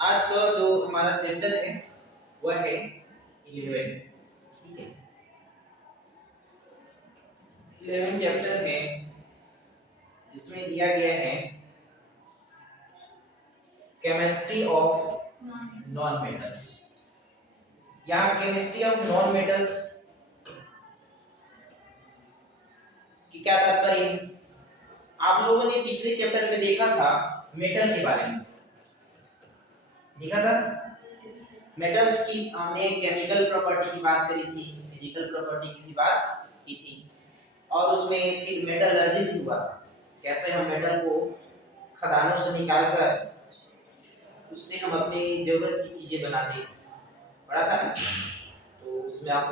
आज का जो हमारा चैप्टर है वह है 11। ठीक है, 11 चैप्टर है जिसमें दिया गया है केमिस्ट्री ऑफ नॉन मेटल्स। यहाँ केमिस्ट्री ऑफ नॉन मेटल्स की क्या तात्पर्य है? आप लोगों ने पिछले चैप्टर में देखा था मेटल के बारे में, देखा था मेटल्स की हमने केमिकल प्रॉपर्टी की बात करी थी, फिजिकल प्रॉपर्टी की बात की थी और उसमें फिर मेटलर्जी भी हुआ था, कैसे हम मेटल को खदानों से निकालकर उससे हम अपनी जरूरत की चीजें बनाते, पढ़ा था ना। तो उसमें आप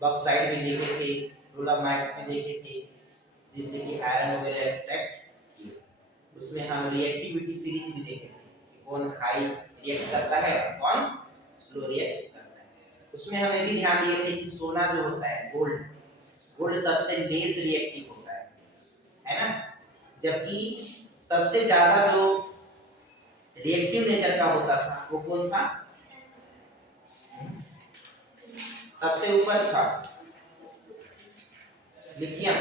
बॉक्साइट भी देखे थे, डोलोमाइट्स भी देखे थे, जिससे कि आयरन वगैरह एक्सट्रैक्ट किए। उसमें हम रिएक्टिविटी सीरीज भी देखे थे कि कौन हाई रिएक्ट करता है कौन स्लो रिएक्ट करता है। उसमें हमें भी ध्यान दिए थे कि सोना जो होता है गोल्ड सबसे लेस रिएक्टिव होता है ना, जबकि सबसे ज्यादा जो रिएक्टिव नेचर का होता था वो कौन था? सबसे ऊपर था लिथियम।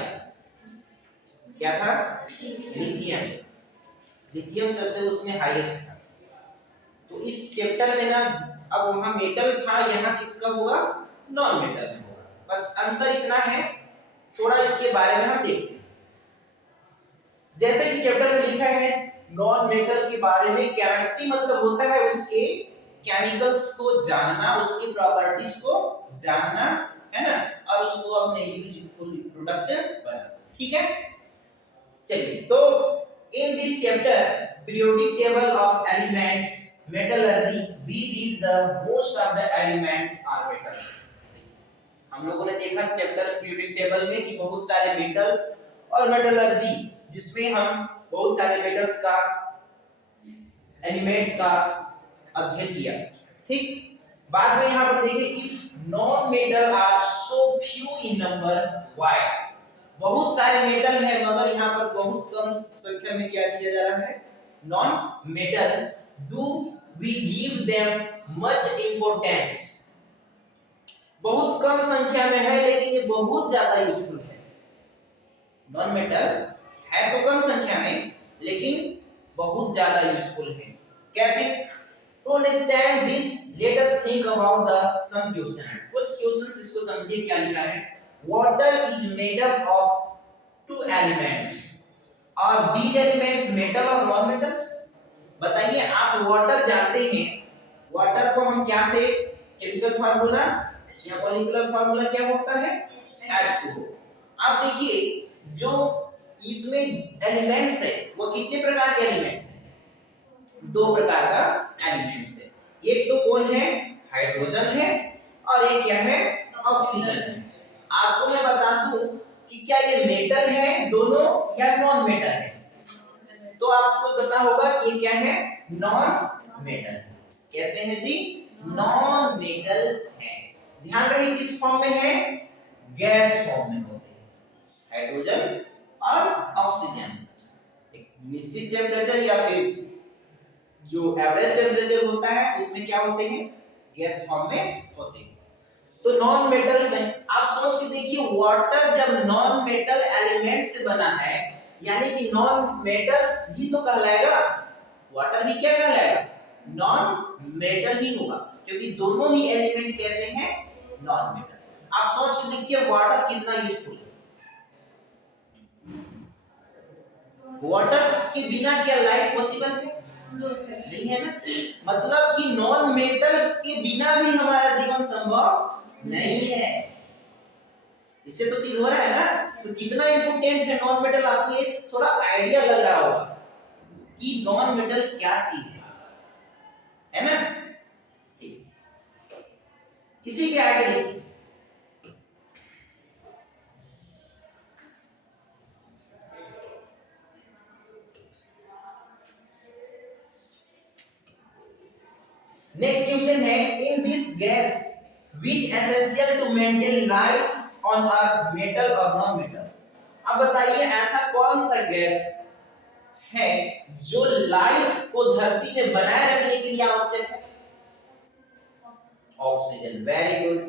क्या था? लिथियम। लिथियम सबसे उसमें हाईएस्ट था। तो इस चैप्टर में ना अब वहां मेटल था, यहाँ किसका होगा? नॉन मेटल में होगा। बस अंतर इतना है, थोड़ा इसके बारे में हम देखते हैं। जैसे कि चैप्टर में लिखा है नॉन मेटल के बारे में केमिस्ट्री मतलब होता है उसके केमिकल्स को जानना, उसकी प्रॉपर्टीज को जानना, है ना, और उसको अपने यूजफुल प्रोडक्ट बनाना। ठीक है, चलिए। तो in this chapter periodic table of elements metallurgy we read the most of the elements are metals। हम लोगों ने देखा चैप्टर पीरियोडिक टेबल में कि बहुत सारे मेटल और मेटलर्जी जिसमें हम बहुत सारे मेटल्स का एलिमेंट्स का अध्ययन किया। ठीक, बाद में यहां पर देखिए if non metal are so few in number why, बहुत सारे मेटल है मगर यहां पर बहुत कम संख्या में क्या दिया जा रहा है? Non metal. Do we give them much importance, बहुत कम संख्या में है लेकिन ये बहुत ज्यादा यूजफुल है। नॉन मेटल है तो कम संख्या में लेकिन बहुत ज्यादा यूजफुल है। कैसे? To understand this let us think about the some questions. कुछ क्वेश्चंस इसको समझिए क्या लिखा है। Water is made up of two elements, are these elements metal और नॉन मेटल्स? बताइए, आप वाटर जानते हैं, वाटर को हम क्या से केमिकल फार्मूला या मॉलिक्यूलर फार्मूला क्या होता है? H2O। आप देखिए जो इसमें एलिमेंट्स है वो कितने प्रकार के एलिमेंट्स हैं? दो प्रकार का एलिमेंट्स है। एक तो कौन है? हाइड्रोजन है और एक क्या है? ऑक्सीजन है। आपको मैं बता दूं कि क्या ये मेटल है दोनों या नॉन मेटल है? तो आपको पता होगा कि ये क्या है? Non metal. कैसे है जी? नॉन मेटल है। ध्यान रखिए किस फॉर्म में है? गैस फॉर्म में होते हैं, हाइड्रोजन और ऑक्सीजन। एक निश्चित टेम्परेचर या फिर जो एवरेज टेम्परेचर होता है उसमें क्या होते हैं? गैस फॉर्म में होते हैं। तो नॉन मेटल्स हैं। आप सोच के देखिए, वाटर जब नॉन मेटल एलिमेंट से बना है यानी कि नॉन मेटल्स ही तो कहलाएगा, वाटर भी क्या कहलाएगा? नॉन मेटल ही होगा, क्योंकि दोनों ही एलिमेंट कैसे हैं? Non metal. आप सोच के देखिए वाटर कितना यूजफुल है। वाटर के बिना क्या लाइफ पॉसिबल है? नहीं है ना। मतलब कि नॉन मेटल के बिना भी हमारा जीवन संभव नहीं है। इससे तो सिद्ध हो रहा है ना। तो कितना इंपॉर्टेंट है नॉन मेटल, आपको ये थोड़ा आइडिया लग रहा होगा कि नॉन मेटल क्या चीज है ना। इसी के आगे देखिए, नेक्स्ट क्वेश्चन है in this gas which essential to maintain life on earth, metal और नॉन मेटल्स? अब बताइए ऐसा कौन सा गैस है जो लाइफ को धरती में बनाए रखने के लिए आवश्यक है? Oxygen. Very good,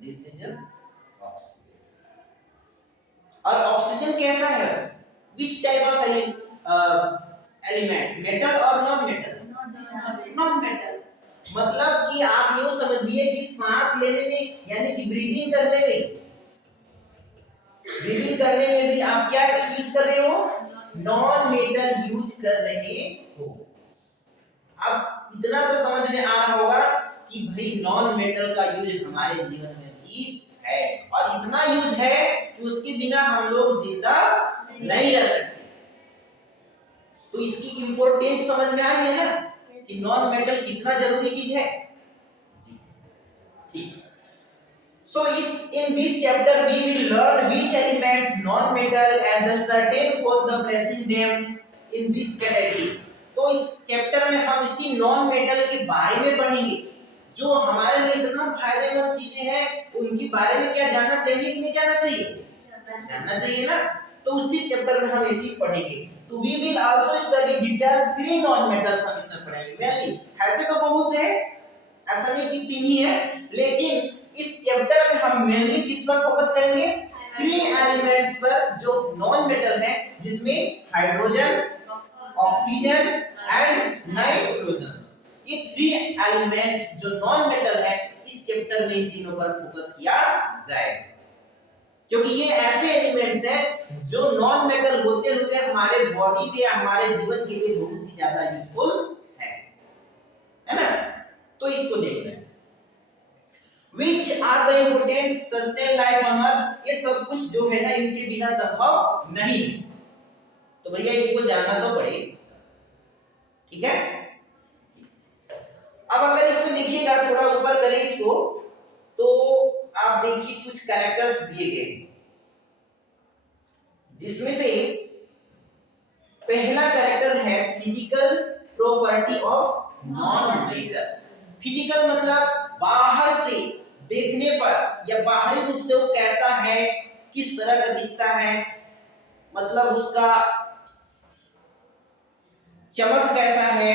this is oxygen. और ऑक्सीजन कैसा है? Which type of elements, metal और नॉन मेटल्स? Non metals. मतलब कि आप यूं समझिए कि सांस लेने में यानी कि ब्रीदिंग करने में भी आप क्या यूज कर रहे हो? नॉन मेटल यूज कर रहे हो। अब इतना तो समझ में आ रहा होगा कि भाई नॉन मेटल का यूज हमारे जीवन में भी है, और इतना यूज है कि उसके बिना हम लोग जिंदा नहीं रह सकते। तो इसकी इंपॉर्टेंस समझ में आ रही है ना कि नॉन मेटल कितना जरूरी चीज है। So in this chapter we will learn which elements non-metal and the certain for the placing them in this category. तो इस चैप्टर में हम इसी नॉन मेटल के बारे में पढ़ेंगे, जो हमारे लिए इतना फायदेमंद चीजें हैं, उनके बारे में क्या जानना चाहिए कि नहीं जानना चाहिए? जानना चाहिए ना। तो उसी चैप्टर में हम ये चीज पढ़ेंगे। तो we will also study detail 3 non-metals हम इसमें पढ़ेंगे। वैली ऐसे तो बहुत है, ऐसा नहीं कि 3 ही है, लेकिन इस चैप्टर में हम मेनली किस पर फोकस करेंगे? 3 एलिमेंट्स पर जो नॉन मेटल है, जिसमें हाइड्रोजन, ऑक्सीजन एंड नाइट्रोजन। ये 3 एलिमेंट्स जो नॉन मेटल है, इस चैप्टर में इन तीनों पर फोकस किया जाएगा, क्योंकि ये ऐसे एलिमेंट्स हैं जो नॉन मेटल होते हुए हमारे बॉडी पे या हमारे जीवन के लिए बहुत ही ज्यादा यूजफुल है ना। तो इसको देखना है। Which are the important sustain life on earth? ये सब कुछ जो है ना, इनके बिना संभव नहीं, तो भैया इनको जानना तो पड़ेगा। ठीक है। अब अगर इसको देखिएगा, थोड़ा ऊपर करें इसको, तो आप देखिए कुछ कैरेक्टर्स दिए गए हैं, जिसमें से पहला कैरेक्टर है physical property of non metal. Physical मतलब बाहर से देखने पर या बाहरी रूप से वो कैसा है, किस तरह का दिखता है, मतलब उसका चमक कैसा है,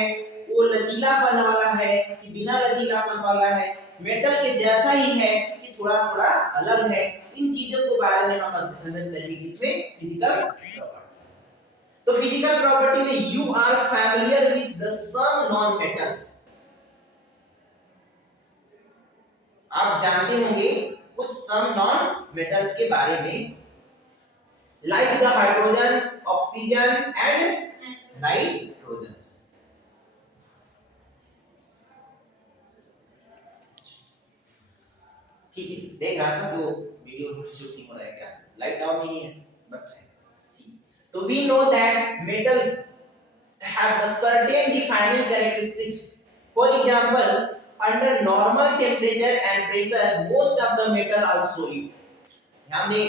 वो लचीलापन वाला है कि बिना लचीलापन वाला है, मेटल के जैसा ही है कि थोड़ा थोड़ा अलग है। इन चीजों के बारे में हम अध्ययन करेंगे किसमें? Physical property. तो फिजिकल प्रॉपर्टी में you are familiar with the some non metals. आप जानते होंगे कुछ सम नॉन मेटल्स के बारे में, like the hydrogen, oxygen and nitrogen. ठीक है, देख रहा था कि वो वीडियो शूटिंग हो रहा है, क्या लाइट डाउन नहीं है, बट है। तो we know that metal have a certain defining characteristics. For example, under normal temperature and pressure most of the metal are solid. ध्यान दें,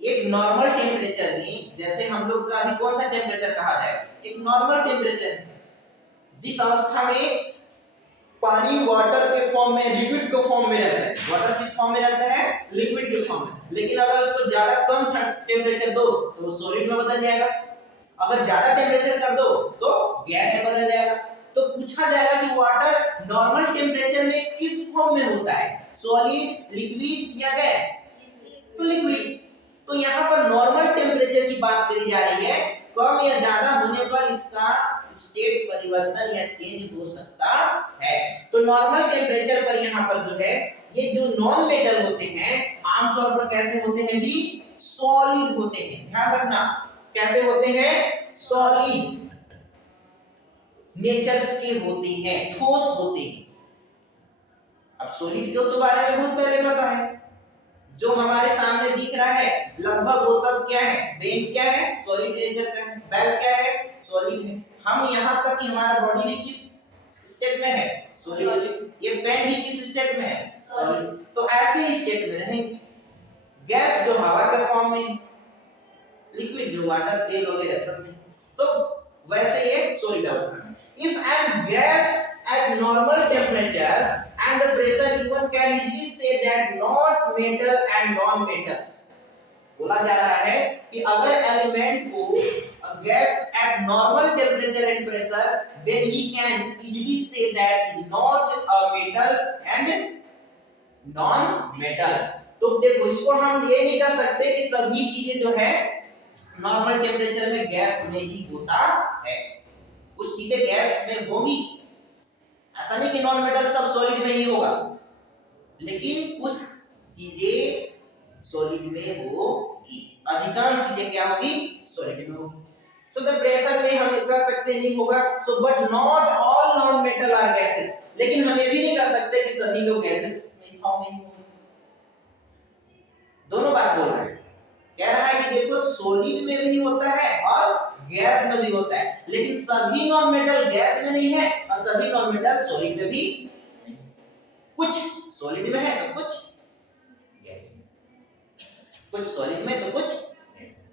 एक नॉर्मल टेम्परेचर में, जैसे हम लोग का अभी कौन सा टेम्परेचर कहा जाए? एक नॉर्मल टेम्परेचर, जिस अवस्था में पानी वाटर के फॉर्म में, लिक्विड के फॉर्म में रहता है। वाटर किस फॉर्म में रहता है? लिक्विड के फॉर्म में। लेकिन अगर उसको ज्यादा कम टेम्परेचर दो तो वो सॉलिड में बदल जाएगा, अगर ज्यादा टेम्परेचर कर दो तो गैस में बदल जाएगा। तो पूछा जाएगा कि वाटर नॉर्मल टेम्परेचर में किस फॉर्म में होता है? सॉलिड, लिक्विड या गैस? तो लिक्विड। तो यहाँ पर नॉर्मल टेम्परेचर की बात करी जा रही है, कम या ज्यादा होने पर इसका स्टेट परिवर्तन या चेंज हो सकता है। तो नॉर्मल टेम्परेचर पर यहाँ पर जो है, ये जो नॉन मेटल होते हैं आमतौर पर कैसे होते हैं जी? सॉलिड होते हैं। ध्यान रखना, कैसे होते हैं? सॉलिड नेचर्स के होते हैं, ठोस होते हैं। अब सॉलिड के तो बारे में बहुत पहले पता है, जो हमारे सामने दिख रहा है लगभग वो सब क्या है? बेंच क्या है? सॉलिड नेचर का है। बैग क्या है? सॉलिड है। हम यहाँ तक कि हमारा बॉडी भी किस स्टेट में है? सॉलिड। ये पेन भी किस स्टेट में है? सॉलिड। तो ऐसे ही स्टेट में रहेंगे। गैस जो हवा के फॉर्म में है, लिक्विड जो वाटर, तेल वगैरह सब में, तो वैसे ये सॉलिड अवस्था में। If and gas at normal temperature and the pressure, even can easily say that not metal and non-metals. बोला जा रहा है कि अगर एलिमेंट को gas at at normal temperature and pressure, then we can easily say that is not a metal and non-metal. तो देखो इसको हम ये नहीं कह सकते कि सभी चीजें जो है नॉर्मल टेम्परेचर में गैस में ही होता है, कुछ चीजें गैस में होगी, ऐसा नहीं कि नॉन मेटल सब सॉलिड में ही होगा, लेकिन कुछ चीजें सॉलिड में होगी, अधिकांश चीजें क्या होगी सॉलिड में होगी। सो द प्रेशर में हम कह सकते नहीं होगा, so but not all non metal are gases, लेकिन हम ये भी नहीं कह सकते कि सभी लोग गैसेस में फॉर्म नहीं होंगे। दोनों बात बोल रहे हैं, कह रहा है कि देखो सॉलिड में भी होता है और गैस में भी होता है, लेकिन सभी नॉन मेटल गैस में नहीं है और सभी नॉन मेटल सॉलिड में भी नहीं, कुछ सॉलिड में है तो कुछ गैस में, कुछ सॉलिड में तो कुछ गैस में।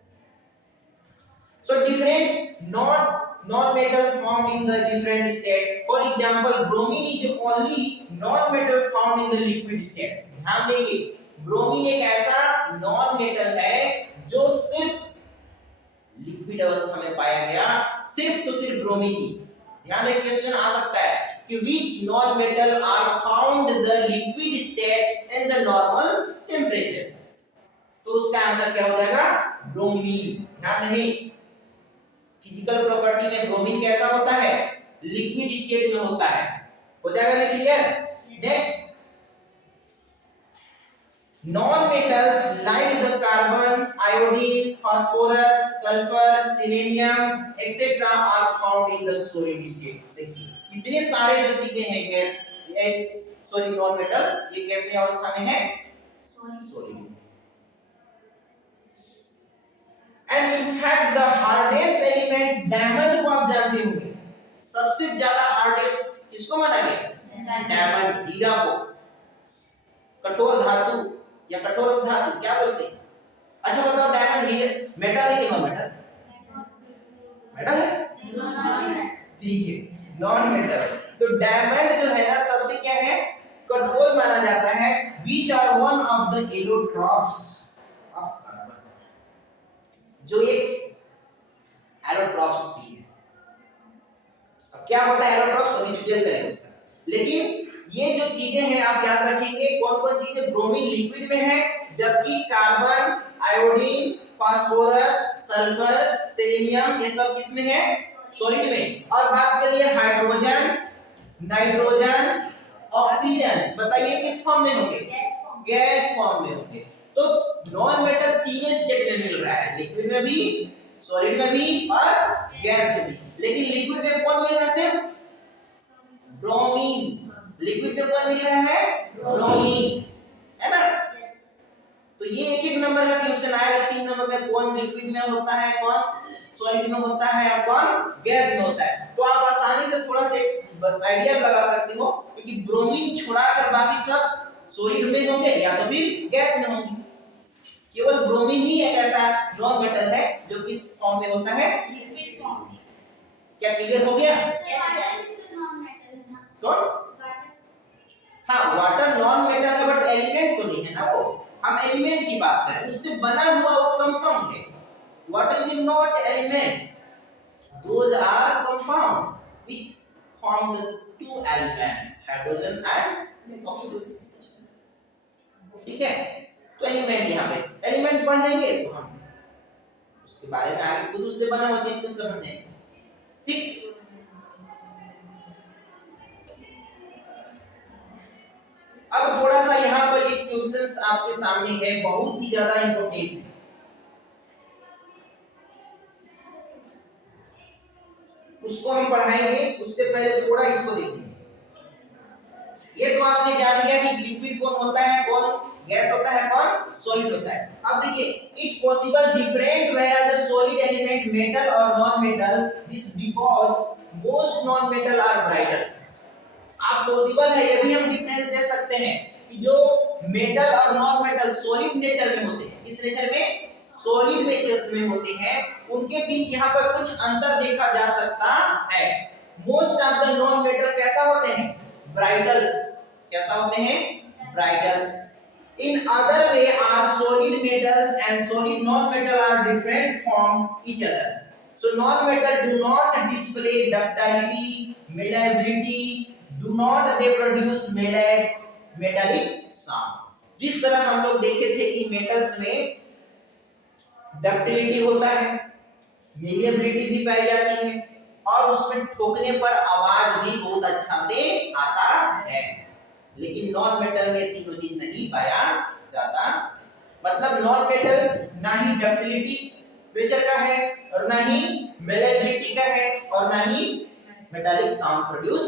So different non metal found in the different state, for example bromine is only non metal found in the liquid state. ध्यान देंगे ब्रोमीन एक ऐसा नॉन मेटल है जो सिर्फ लिक्विड अवस्था में पाया गया, सिर्फ तो सिर्फ ब्रोमीन ही। ध्यान रखिए क्वेश्चन आ सकता है कि which non metal are found the liquid state in the normal temperature, तो उसका आंसर क्या हो जाएगा ब्रोमीन। ध्यान रहे फिजिकल प्रॉपर्टी में ब्रोमीन कैसा होता है लिक्विड स्टेट में होता है, हो जाएगा ना clear. Next non-metals like the carbon, iodine, phosphorus, sulfur, selenium, etc. are found in the solid state। देखिए इतने सारे जो चीजें हैं गैस सॉरी नॉन मेटल ये कैसे अवस्था में है solid. And in fact the hardest element diamond को आप जानते होंगे, सबसे ज्यादा हार्डेस्ट किसको माना गया डायमंड, हीरा को, कठोर धातु या कठोर धातु क्या बोलते हैं। अच्छा बताओ डायमंड ही मेटल है कि नॉन मेटल, मेटल है ठीक है नॉन मेटल। तो डायमंड जो है ना सबसे क्या है कठोर माना जाता है, which are one of the allotropes of carbon, जो एक एलोट्रॉप्स भी है। अब क्या होता है एलोट्रॉप्स अभी डिटेल करेंगे उसका, लेकिन ये जो चीजें हैं आप याद रखेंगे कौन कौन चीजें ब्रोमीन लिक्विड में है, जबकि carbon, iodine, phosphorus, sulphur, selenium ये सब किस में है सॉलिड में। और बात करिए हाइड्रोजन, नाइट्रोजन, ऑक्सीजन, बताइए किस फॉर्म में होंगे गैस फॉर्म में होंगे। तो नॉन मेटल तीनों स्टेट में मिल रहा है, लिक्विड में भी, सॉलिड में भी और गैस में भी, लेकिन लिक्विड में कौन मिल रहा है सिर्फ ब्रोमीन, लिक्विड में कौन मिल रहा है ब्रोमीन, है ना। तो ये एक एक नंबर का क्वेश्चन आएगा, 3 नंबर में कौन लिक्विड में होता है, कौन सॉलिड में होता है और कौन गैस में होता है। तो आप आसानी से थोड़ा सा आइडिया लगा सकते हो, क्योंकि ब्रोमीन छोड़ाकर बाकी सब सॉलिड में होंगे या तो फिर गैस में होंगे, केवल ब्रोमीन ही एक ऐसा नॉन मेटल है जो किस फॉर्म में होता है लिक्विड फॉर्म में। क्या क्लियर हो गया? कौन? हाँ वाटर नॉन मेटल है बट एलिमेंट तो नहीं है ना, वो हम एलिमेंट की बात करें, उससे बना हुआ वो कंपाउंड है। Water is not element, those are compound which form the two elements hydrogen and oxygen. ठीक है, तो एलिमेंट यहाँ पे एलिमेंट पढ़ लेंगे तो हम उसके बारे में आगे खुद उससे बना हुआ चीज को समझेंगे। ठीक, अब थोड़ा सा यहाँ पर एक क्वेश्चंस आपके सामने है, बहुत ही ज्यादा इंपॉर्टेंट है। उसको हम पढ़ाएंगे, उससे पहले थोड़ा इसको देखेंगे। ये तो आपने जान लिया कि लिक्विड कौन होता है, कौन गैस होता है, कौन सॉलिड होता है। अब देखिए it possible different where the solid element metal और non metal, this because most non metal are brighter. आप पॉसिबल है ये भी हम डिफरेंट दे सकते हैं कि जो मेटल और नॉन मेटल सॉलिड नेचर में होते हैं, इस नेचर में सॉलिड नेचर में होते हैं, उनके बीच यहाँ पर कुछ अंतर देखा जा सकता है। Most of the non metal कैसा होते हैं ब्राइटल्स, कैसा होते हैं brittles. In other way are solid metals and solid non metal are different from each other. So non-metal do not display ductility, malleability, do not they produce metallic sound. जिस तरह हम लोग देखे थे कि मेटल्स में डक्टिलिटी होता है, मेलिएबिलिटी भी पाई जाती है और उसमें ठोकने पर आवाज भी बहुत अच्छा से आता है, लेकिन नॉन मेटल में तीनों चीज नहीं पाया जाता। मतलब नॉन मेटल ना ही डक्टिलिटी नेचर का है और ना ही मेलिएबिलिटी का है और ना ही मेटालिक साउंड प्रोड्यूस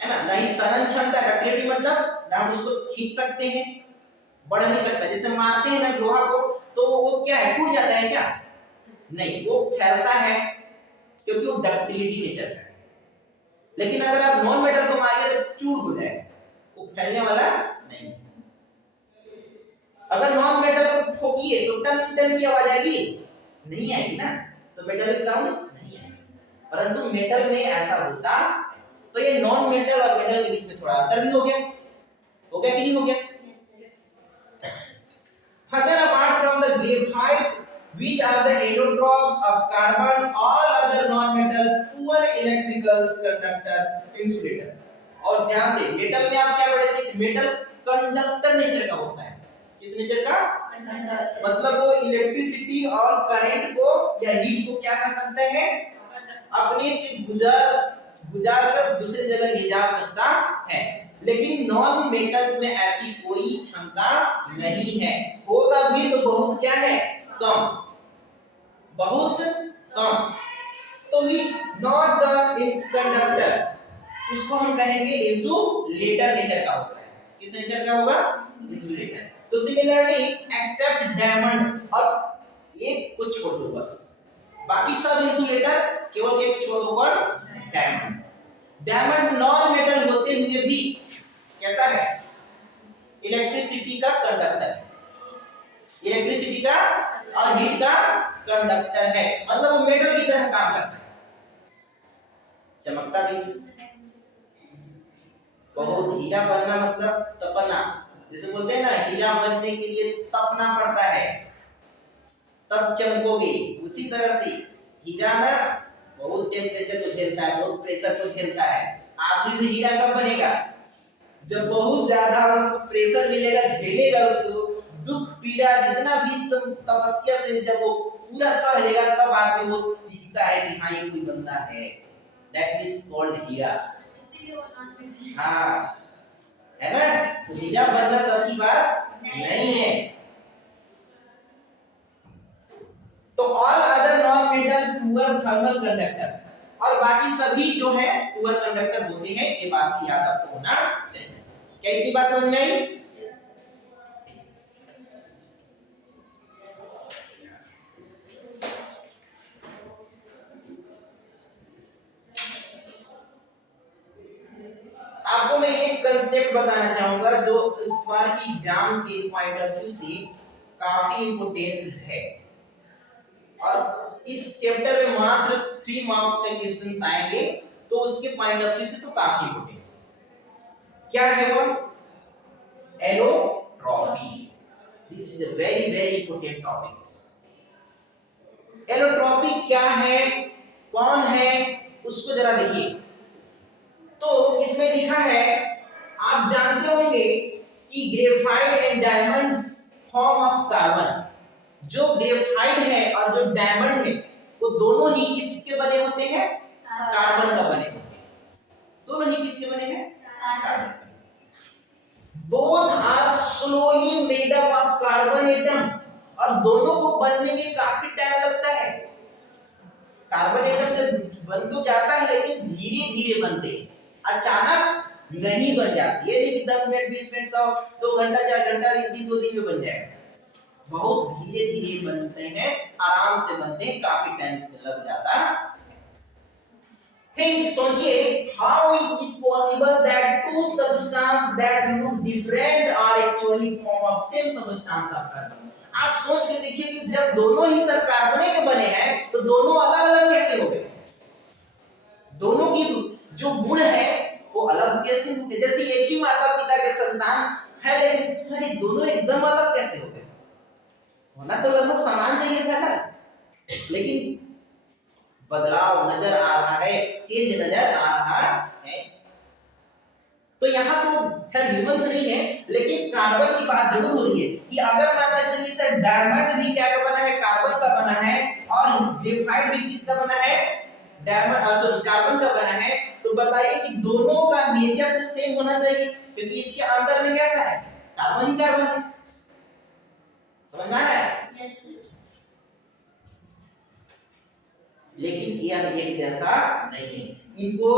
है ना ही तनन क्षमता। डक्टिलिटी मतलब ना हम उसको खींच सकते हैं, बढ़ नहीं सकता। जैसे मारते हैं ना लोहा को तो वो क्या है, टूट जाता है क्या? नहीं, वो फैलता है क्योंकि वो डक्टिलिटी नेचर का है। लेकिन अगर आप नॉन मेटल को मारिए तो चूर हो जाएगा, वो फैलने वाला नहीं। अगर नॉन मेटल को ठोकिए तो टन टन की आवाज आएगी? नहीं आएगी ना, तो मेटालिक साउंड नहीं आएगा। परंतु मेटल में ऐसा होता, तो ये नॉन मेटल और मेटल के बीच में थोड़ा अंतर भी हो गया कि नहीं हो गया? Further apart from the graphite, which are the allotropes of carbon, all other non-metal poor electrical conductor insulator. और ध्यान दें, मेटल में आप क्या पढ़े थे? मेटल कंडक्टर नेचर का होता है। किस नेचर का? कंडक्टर। मतलब वो इलेक्ट्रिसिटी और करंट को या हीट को क्या कर सकता है? अपने से गुजार कर दूसरी जगह ले जा सकता है। लेकिन नॉन मेटल्स में ऐसी कोई क्षमता नहीं है, होगा भी तो बहुत क्या है? कम, बहुत कम। तो विच नॉट द कंडक्टर, उसको हम कहेंगे इंसुलेटर नेचर का होता है। किस नेचर का होगा? इंसुलेटर। तो सिमिलरली एक्सेप्ट डायमंड, और एक को छोड़ दो बस, बाकी सब इंसुलेटर, केवल एक छोड़ दो पर डायमंड। डायमंड नॉन मेटल होते हुए भी कैसा है? इलेक्ट्रिसिटी का कंडक्टर है, इलेक्ट्रिसिटी का और हीट का कंडक्टर है। मतलब वो मेटल की तरह काम करता है, चमकता भी। बहुत हीरा बनना मतलब तपना, जैसे बोलते हैं ना, हीरा बनने के लिए तपना पड़ता है तब चमकोगे। उसी तरह से हीरा ना बहुत टेम्परेचर को झेलता है, बहुत प्रेशर को झेलता है। आदमी भी हीरा कब बनेगा? जब बहुत ज्यादा उनको प्रेशर मिलेगा, झेलेगा उसको, दुख पीड़ा जितना भी तपस्या से जब वो पूरा सह लेगा, तब आदमी वो दिखता है कि हाँ ये कोई बंदा है। दैट इज कॉल्ड हीरा। हाँ, है ना? तो हीरा बनना सबकी बात नहीं है। तो all other non metal poor thermal conductor, और बाकी सभी जो है पुअर कंडक्टर होते हैं। ये बात की याद आपको होना चाहिए। क्या इतनी बात समझ में आई? आपको मैं एक कंसेप्ट बताना चाहूंगा जो इस बार की एग्जाम के पॉइंट ऑफ व्यू से काफी इंपॉर्टेंट है, और इस चैप्टर में मात्र 3 मार्क्स के क्वेश्चंस आएंगे, तो उसके पॉइंट ऑफ व्यू से तो काफी इंपॉर्टेंट। क्या है वो? Allotropy. This is a very very important topics. Allotropy क्या है, कौन है, उसको जरा देखिए। तो इसमें लिखा है, आप जानते होंगे कि graphite and diamonds form of carbon. जो ग्रेफाइट है और जो डायमंड है, वो दोनों ही किसके बने होते हैं? कार्बन का बने होते हैं। दोनों ही किसके बने हैं? Carbon. Both are slowly made up of carbon atom, और दोनों को बनने में काफी टाइम लगता है। कार्बन एटम से बन तो जाता है, लेकिन धीरे धीरे बनते हैं, अचानक नहीं बन जाती। ये नहीं कि 10 मिनट 20 मिनट 100 2 घंटा 4 घंटा 1 दिन 2 दिन में बन जाएगा। बहुत धीरे धीरे बनते हैं, आराम से बनते हैं, काफी टाइम इसमें लग जाता है। थिंक, सोचिए, how it is possible that two substance that look different are actually form of same substance of carbon. आप सोच के देखिए कि जब दोनों ही सर कार्बन के बने हैं, तो दोनों अलग अलग कैसे हो गए? दोनों की जो गुण है वो अलग कैसे हो गए? जैसे एक ही माता पिता के संतान है, लेकिन सर दोनों एकदम अलग कैसे हो गए? होना तो लगभग समान चाहिए था ना, लेकिन बदलाव नजर आ रहा है, चेंज नजर आ रहा है। तो यहाँ तो खैर ह्यूमन से नहीं है, लेकिन कार्बन की बात जरूर हो रही है कि अगर मान लीजिए सर डायमंड भी क्या का बना है, कार्बन का बना है, और ग्रेफाइट भी किसका बना है, डायमंड सॉरी कार्बन का बना है, तो बताइए कि दोनों का नेचर तो सेम होना चाहिए, क्योंकि इसके अंदर में कैसा है, कार्बन ही कार्बन है। समझ में आ रहा है? Yes sir. लेकिन यह एक जैसा नहीं है, इनको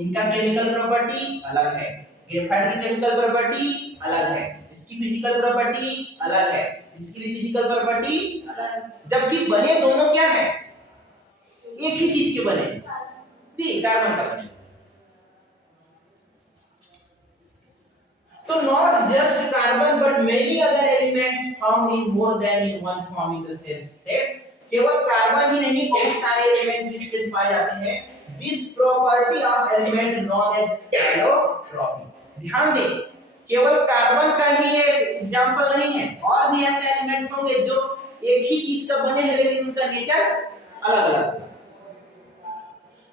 इनका केमिकल प्रॉपर्टी अलग है, ग्रेफाइट की केमिकल प्रॉपर्टी अलग है, इसकी फिजिकल प्रॉपर्टी अलग है, इसकी भी फिजिकल प्रॉपर्टी अलग है, जबकि बने दोनों क्या है, एक ही चीज के बने, ठीक कार्बन का बने। तो not just carbon but many other elements found in more than in one form in the same state, केवल कार्बन ही नहीं बहुत सारे एलिमेंट्स भी इसमें पाए जाते हैं। This property of element known as allotropy, ध्यान दें केवल कार्बन का ही एग्जांपल नहीं है, और भी ऐसे एलिमेंट होंगे जो एक ही चीज का बने हैं लेकिन उनका नेचर अलग-अलग।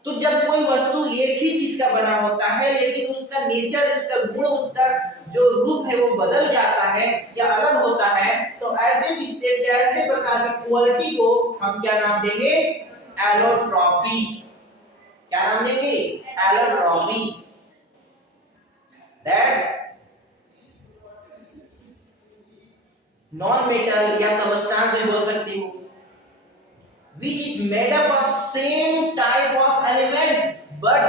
तो जब कोई वस्तु एक ही चीज का बना होता है लेकिन उसका नेचर, उसका गुण, उसका जो रूप है वो बदल जाता है या अलग होता है, तो ऐसे स्टेट या ऐसे प्रकार की क्वालिटी को हम क्या नाम देंगे, एलोट्रॉपी। क्या नाम देंगे, एलोट्रॉपी। दैट नॉन मेटल या सबस्टेंस भी बोल सकते हो which is made up of same type of element but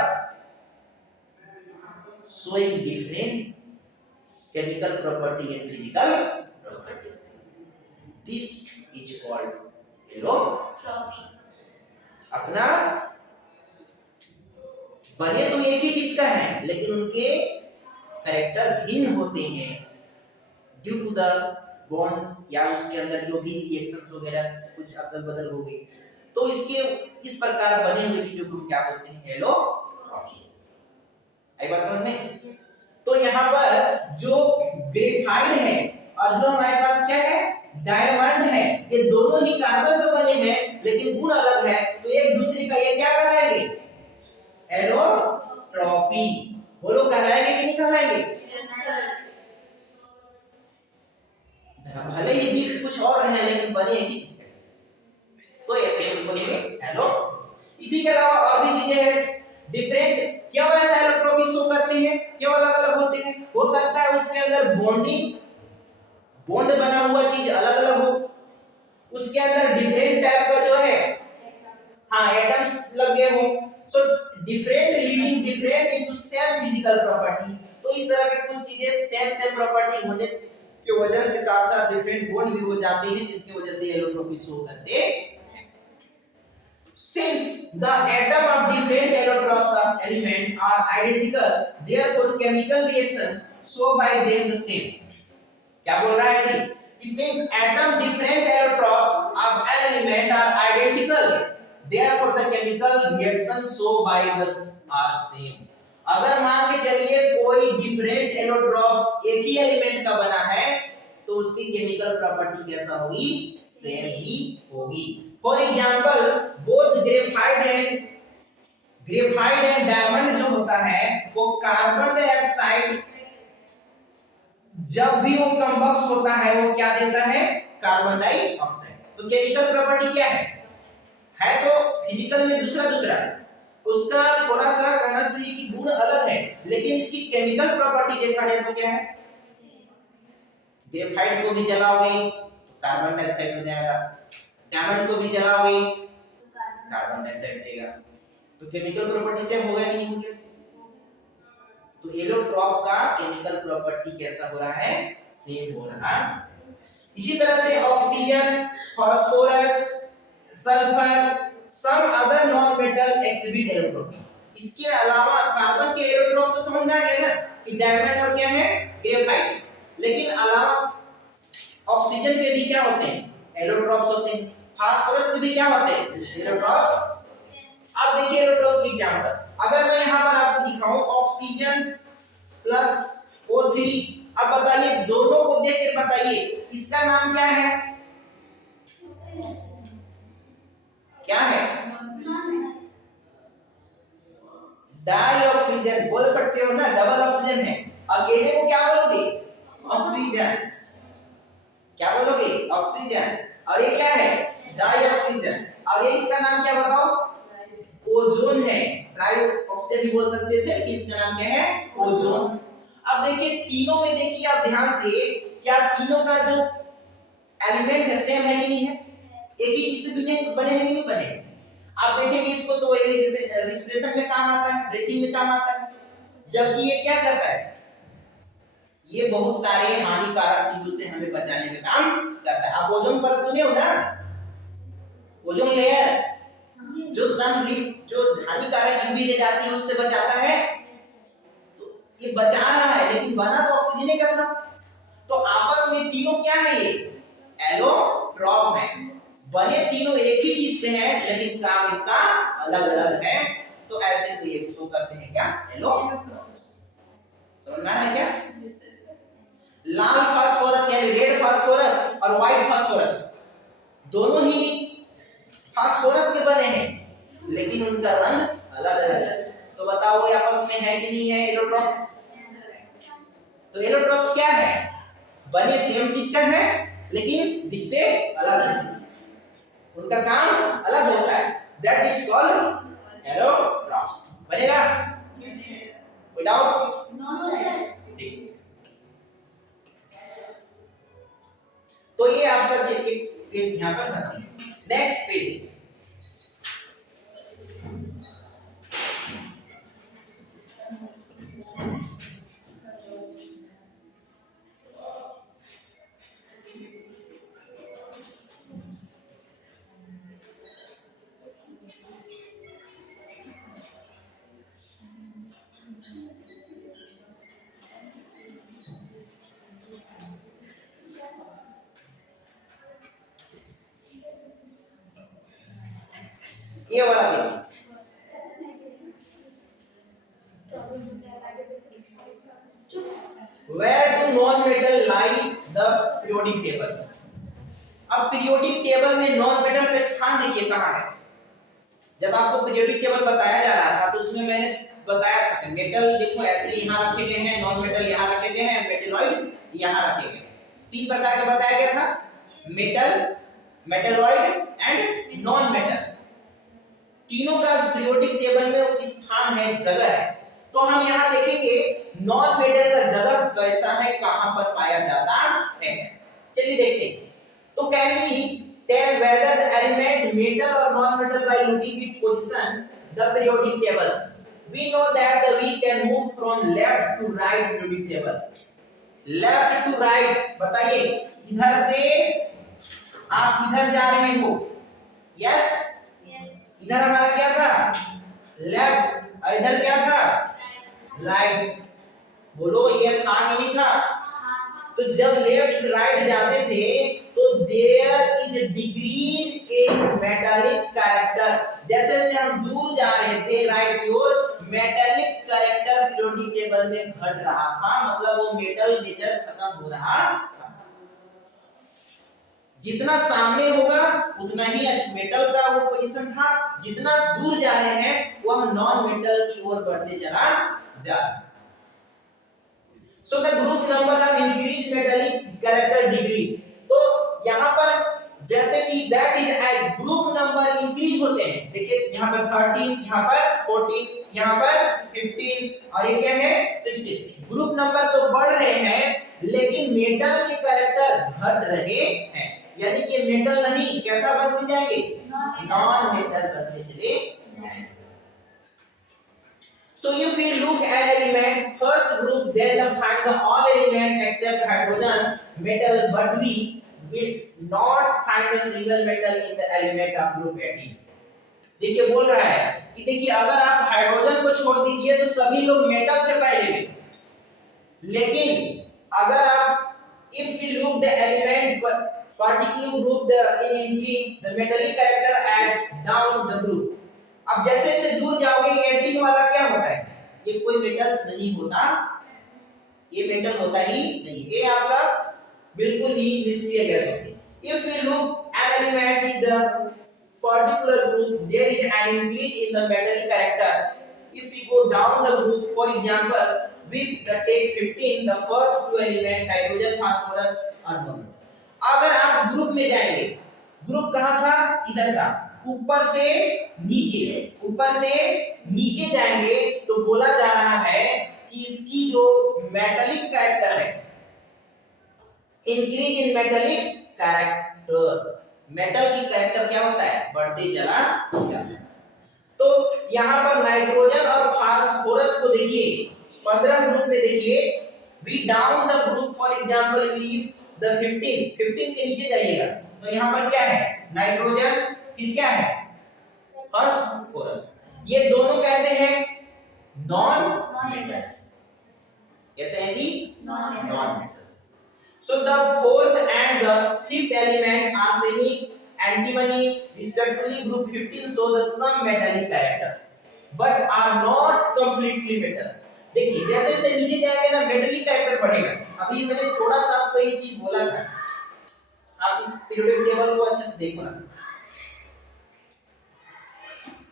showing different chemical property and physical property. This is called allotropy. अपना बने तो एक ही चीज का है लेकिन उनके कैरेक्टर भिन्न होते हैं ड्यू टू द बॉन्ड या उसके अंदर जो भी रिएक्शंस वगैरह कुछ अदल बदल हो गई, तो इसके इस प्रकार बने हुए चीजों को क्या बोलते हैं, एलोट्रॉपी। आई बात समझ में? yes. तो यहाँ पर जो ग्रेफाइट है और जो हमारे पास क्या है, डायमंड है, ये दोनों ही कार्बन के बने हैं लेकिन गुण अलग है, तो एक दूसरे का ये क्या कहलाएंगे, एलोट्रॉपी। बोलो कहलाएंगे कि नहीं कहलाएंगे? भले ही दिख कुछ और रहे लेकिन बने एक ही चीज है, तो ऐसे हम बोलेंगे एलो। इसी के अलावा और भी चीजें हैं डिफरेंट, क्यों ऐसा एलोट्रॉपी शो करते हैं, क्यों अलग अलग होते हैं, हो सकता है उसके अंदर बॉन्डिंग, बॉन्ड बना हुआ चीज अलग अलग हो, उसके अंदर डिफरेंट टाइप का जो है हाँ एटम्स लगे हो, so different leading different into same physical property. तो इस तरह के कुछ चीजें सेम प्रॉपर्टी होने के वजह के साथ साथ डिफरेंट बॉन्ड भी हो जाते हैं, जिसकी वजह से एलोट्रॉपी शो करते हैं। Since the atom of different allotropes of element are identical, therefore chemical reactions show by them the same. क्या बोल रहा है जी कि since atom different allotropes of an element are identical, therefore the chemical reactions show by the are same. अगर मान के चलिए कोई डिफरेंट एलोट्रॉप्स एक ही एलिमेंट का बना है तो उसकी केमिकल प्रॉपर्टी कैसा होगी, सेम ही होगी। For example both graphite and diamond जो होता है वो कार्बन डाइऑक्साइड जब भी वो कंबस्ट होता है वो क्या देता है, कार्बन डाइऑक्साइड। तो केमिकल प्रॉपर्टी क्या है तो फिजिकल में दूसरा उसका थोड़ा सा कहना चाहिए कि गुण अलग है, लेकिन इसकी केमिकल प्रॉपर्टी देखा जाए तो क्या है, ग्रेफाइट को भी जलाओगे तो कार्बन डाइऑक्साइड में जाएगा, डायमंड को भी जलाओगे कार्बन डाइऑक्साइड देगा, तो केमिकल प्रॉपर्टी सेम होगा कि नहीं होगा। तो एलोट्रॉप का केमिकल प्रॉपर्टी कैसा हो रहा है, सेम हो रहा है। इसी तरह से oxygen, phosphorus, sulphur, some other non metal exhibit allotropy. इसके अलावा कार्बन के एलोट्रॉप तो समझ में आ गया ना कि डायमंड और क्या है, ग्रेफाइट, लेकिन अलावा ऑक्सीजन के भी क्या होते हैं, एलोट्रॉप्स होते हैं, फास्फोरस के भी क्या होते हैं, एलोट्रॉप्स। अब देखिए एलोट्रॉप्स की एग्जांपल, अगर मैं यहां पर आपको दिखाऊं ऑक्सीजन प्लस O3, अब बताइए दोनों को देख के बताइए इसका नाम क्या है, क्या है? डाई ऑक्सीजन बोल सकते हो ना, डबल ऑक्सीजन है। अकेले को क्या बोलोगे? ऑक्सीजन। क्या बोलोगे? ऑक्सीजन। और ये क्या है? Dioxygen. और ये इसका नाम क्या बताओ? ओजोन है। ट्राई ऑक्सीजन भी बोल सकते थे, लेकिन इसका नाम क्या है? ओजोन। अब देखिए तीनों में, देखिए आप ध्यान से, क्या तीनों का जो एलिमेंट है सेम है कि नहीं है? एक ही चीज से बने हैं कि नहीं बने? आप देखेंगे इसको तो रिस्पिरेशन में काम आता है, ब्रीथिंग में काम आता है, जबकि ये क्या करता है? ये बहुत सारे हानिकारक चीजों से हमें बचाने में काम करता है। आप ओजोन परत सुने हो ना? ओजोन लेयर जो जो हानिकारक यूवी रे जाती है उससे बचाता है। तो ये बचा रहा है, लेकिन बना तो ऑक्सीजन का था। तो आपस में तीनों क्या है? ये एलोट्रॉप है। बने तीनों एक ही चीज से हैं, लेकिन काम इसका अलग अलग है। तो ऐसे को ये शो करते हैं क्या? एलोट्रॉप्स। समझ में आ रहा है क्या? लाल फास्फोरस यानी रेड फास्फोरस और व्हाइट फास्फोरस दोनों ही फास्फोरस के बने हैं, लेकिन उनका रंग अलग अलग है। तो बताओ ये आपस में है कि नहीं है एलोट्रॉप्स? तो एलोट्रॉप्स क्या है? बने सेम चीज का है, लेकिन दिखते अलग अलग, उनका काम अलग होता है। That is called allotropes. बनेगा? विदाउट? No sir. तो ये आपका एक पेज यहां पर खत्म। नेक्स्ट पेज, ये वाला देखिए। Where do non-metal lie the periodic table? अब पीरियोडिक टेबल में नॉन मेटल का स्थान देखिए कहां है। जब आपको पीरियोडिक टेबल बताया जा रहा था तो उसमें मैंने बताया था कि मेटल देखो ऐसे यहां रखे गए हैं, नॉन मेटल यहां रखे गए हैं, मेटेलॉइड यहां रखे गए हैं। तीन प्रकार के बताया गया था, metal, metalloid and non metal. तीनों का पीरियोडिक टेबल में स्थान है, जगह है। तो हम यहां देखेंगे नॉन मेटल का जगह कैसा है, कहां पर पाया जाता है। चलिए देखते हैं। तो can we tell whether the element metal और non metal by looking its position the periodic tables? We know that we can move from left to right periodic table. Left to right बताइए, इधर से आप इधर जा रहे हो, yes? इधर हमारा क्या था? लेफ्ट। और इधर क्या था? राइट। बोलो ये था कि नहीं था? तो जब लेफ्ट राइट जाते थे तो there is decrease in metallic character. जैसे जैसे हम दूर जा रहे थे राइट की ओर, मेटालिक कैरेक्टर पीरियोडिक टेबल में घट रहा था, मतलब वो मेटल नेचर खत्म हो रहा था। जितना सामने होगा उतना ही मेटल का वो पोजीशन था, जितना दूर जा रहे हैं वह नॉन मेटल की ओर बढ़ते चला जा रहा है। So the group number of increased metallic character degree. तो यहाँ पर जैसे कि that is as group number increase होते हैं, देखिए यहाँ पर 13, यहाँ पर 14, यहाँ पर 15 और ये क्या है 16। ग्रुप नंबर तो बढ़ रहे हैं, लेकिन मेटल के कैरेक्टर घट रहे हैं, यानी कि मेटल नहीं कैसा बनते जाएंगे? नॉन मेटल बनते चले जाएंगे। So if we look at element first group, then find the all element except hydrogen metal, but we will not find a single metal in the element of group 18. देखिए बोल रहा है कि देखिए अगर आप हाइड्रोजन को छोड़ दीजिए तो सभी लोग मेटल थे पहले में, लेकिन अगर आप if we look the element particular group the in increase the metallic character as down the group. अब जैसे जैसे दूर जाओगे 18 वाला क्या होता है? ये कोई मेटल्स नहीं होता, ये मेटल होता ही नहीं, ये आपका बिल्कुल ही निष्क्रिय गैस होती है। If we look an element is the particular group, there is an increase in the metallic character. If we go down the group, for example, we take 15, the first two element nitrogen, phosphorus और boron. अगर आप group में जाएंगे, group कहाँ था? इधर था. ऊपर से नीचे जाएंगे तो बोला जा रहा है कि इसकी जो मेटालिक कैरेक्टर है, increase in metallic character, metal की कैरेक्टर क्या होता है? बढ़ते चला जाता है. तो यहाँ पर नाइट्रोजन और फास्फोरस को देखिए 15 ग्रुप में देखिए, we down the group, for example we the 15 के नीचे जाइएगा तो यहाँ पर क्या है? नाइट्रोजन, फिर क्या है? फास्फोरस. ये दोनों कैसे हैं? Non metals. कैसे हैं जी? Non metals. So the fourth and the fifth element arsenic, antimony, respectively group 15 show the some metallic characters but are not completely metal. देखिए जैसे जैसे नीचे जाएंगे ना मेटलिक कैरेक्टर बढ़ेगा. अभी मैंने थोड़ा सा आपको ये चीज बोला था, आप इस पीरियोडिक टेबल को अच्छे से देखो ना.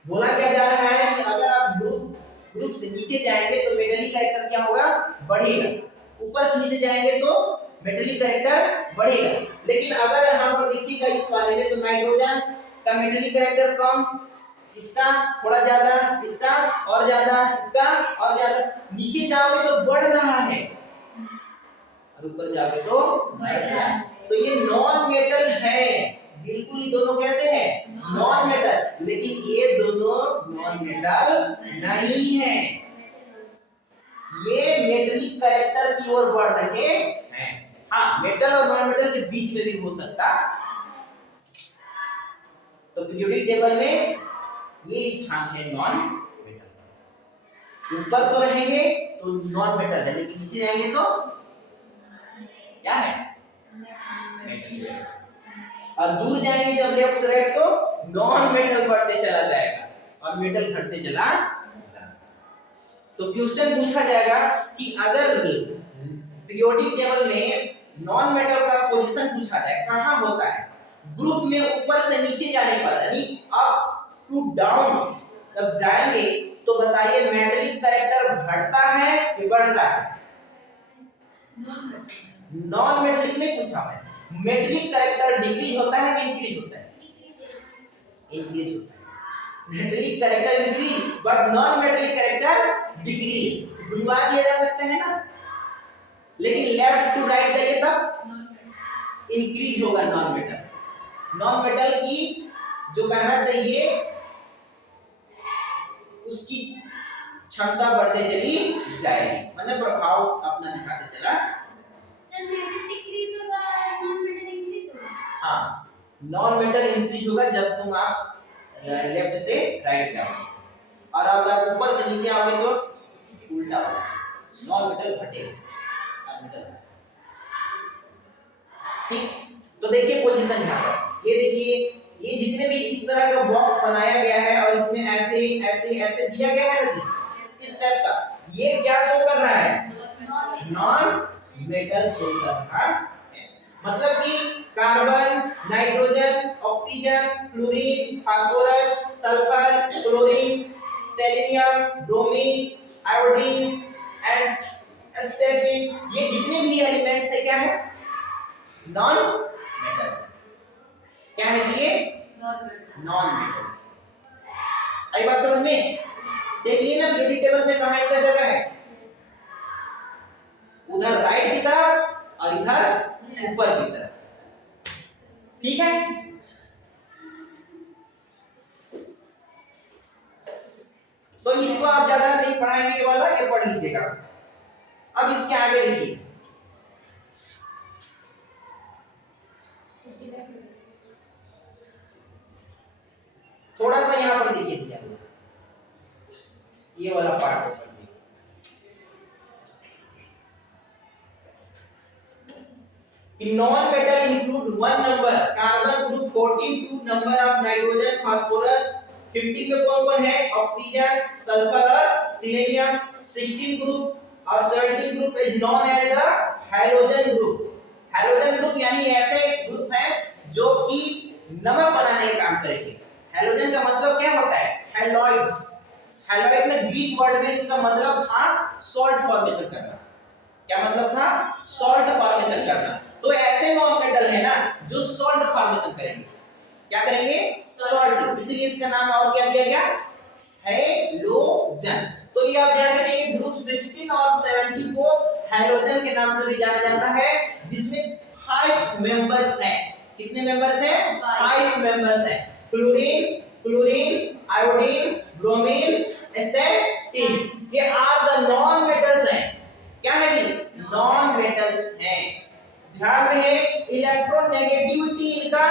बोला क्या जा रहा है कि अगर आप ग्रुप से नीचे जाएंगे तो मेटलिक कैरेक्टर क्या होगा? बढ़ेगा. ऊपर से नीचे जाएंगे तो मेटलिक कैरेक्टर बढ़ेगा. लेकिन अगर यहाँ पर देखिएगा इस वाले में तो नाइट्रोजन का मेटलिक कैरेक्टर कम, इसका थोड़ा ज्यादा, इसका और ज्यादा, इसका और ज्यादा. नीचे जाओगे तो बढ़ रहा है और ऊपर जाओगे तो बढ़ रहा है. तो ये नॉन मेटल है बिल्कुल. ये दोनों कैसे हैं? Non metal. लेकिन ये दोनों नॉन मेटल नहीं है, ये मेटलिक कैरेक्टर की ओर बढ़ रहे हैं. हाँ, मेटल और नॉन मेटल के बीच में भी हो सकता. तो पीरियोडिक टेबल में ये स्थान है नॉन मेटल. ऊपर तो रहेंगे तो नॉन मेटल है, लेकिन नीचे जाएंगे तो क्या है? मेटल. और दूर जाएंगे जब लेफ्ट से राइट तो नॉन मेटल बढ़ते चला जाएगा और मेटल घटते चला. तो क्वेश्चन पूछा जाएगा कि अगर पीरियोडिक टेबल में नॉन मेटल का पोजीशन पूछा जाए कहां होता है? ग्रुप में ऊपर से नीचे जाने पर, यानी अप टू डाउन जब जाएंगे तो बताइए मेटलिक कैरेक्टर बढ़ता है कि बढ़ता है? नॉन मेटलिक नहीं पूछा है. मेटलिक कैरेक्टर डिक्रीज होता है कि इंक्रीज होता है? इंक्रीज होता है. Metallic character increase but non metallic character decrease. बुलवा दिया जा सकता है ना. लेकिन लेफ्ट टू राइट जाइए तब इंक्रीज होगा नॉन मेटल. नॉन मेटल की जो कहना चाहिए उसकी क्षमता बढ़ते चली जाएगी, मतलब प्रभाव अपना दिखाते चला. सर मेटल डिक्रीज होगा, नॉन मेटल इंक्रीज होगा. हाँ, नॉन मेटल इंक्रीज होगा जब तुम आप लेफ्ट से राइट जाओगे, और अगर ऊपर से नीचे आओगे तो उल्टा होगा. नॉन मेटल घटेगा और मेटल. ठीक. तो देखिए पोजीशन यहाँ पर, ये देखिए ये जितने भी इस तरह का बॉक्स बनाया गया है और इसमें ऐसे ऐसे ऐसे दिया गया है ना जी, इस टाइप का, ये क्या शो कर रहा है? नॉन मेटल शो कर रहा है. मतलब कि carbon, nitrogen, oxygen, chlorine, phosphorus, sulphur, chlorine, selenium, bromine, iodine and aesthetic, ये जितने भी एलिमेंट्स है क्या है? Non metals. क्या है ये? Non metal. आई बात समझ में? देखिए ना पीरियोडिक टेबल में कहां इनका जगह है? उधर राइट की तरफ और इधर ऊपर की तरफ. ठीक है. तो इसको आप ज्यादा नहीं पढ़ाएंगे, ये वाला ये पढ़ लीजिएगा. अब इसके आगे देखिए, थोड़ा सा यहाँ पर देखिए दिया ये वाला part. Non-metal include one number, carbon group 14, two number of nitrogen, phosphorus 15 में कौन कौन है? ऑक्सीजन, सल्फर और सिलेनियम. 16 ग्रुप और 17 group is non as the halogen group. Halogen group यानी ऐसे ग्रुप हैं जो कि नमक बनाने का काम करेंगे। हैलोजन का मतलब क्या होता है? हैलॉइड्स। हैलॉइड में ग्रीक वर्ड में इसका मतलब था सॉल्ट फॉर्मेशन करना। क्या मतलब था? सॉल्ट फॉर्मेशन करना। तो ऐसे नॉन मेटल है ना जो सॉल्ट फॉर्मेशन करेंगे। क्या करेंगे? सॉल्ट। इसलिए इसका नाम और क्या दिया गया? हैलोजन। तो ये आप ध्यान रखिए, ग्रुप 16 और 17 को हैलोजन के नाम से भी जाना जाता है, जिसमें 5 मेंबर्स हैं। कितने मेंबर्स हैं? 5 मेंबर्स हैं। Chlorine, chlorine, iodine, bromine, statin. ये आर द नॉन मेटल्स हैं। क्या है ये? नॉन मेटल्स हैं। ध्यान रहे, इलेक्ट्रोनेगेटिविटी इनका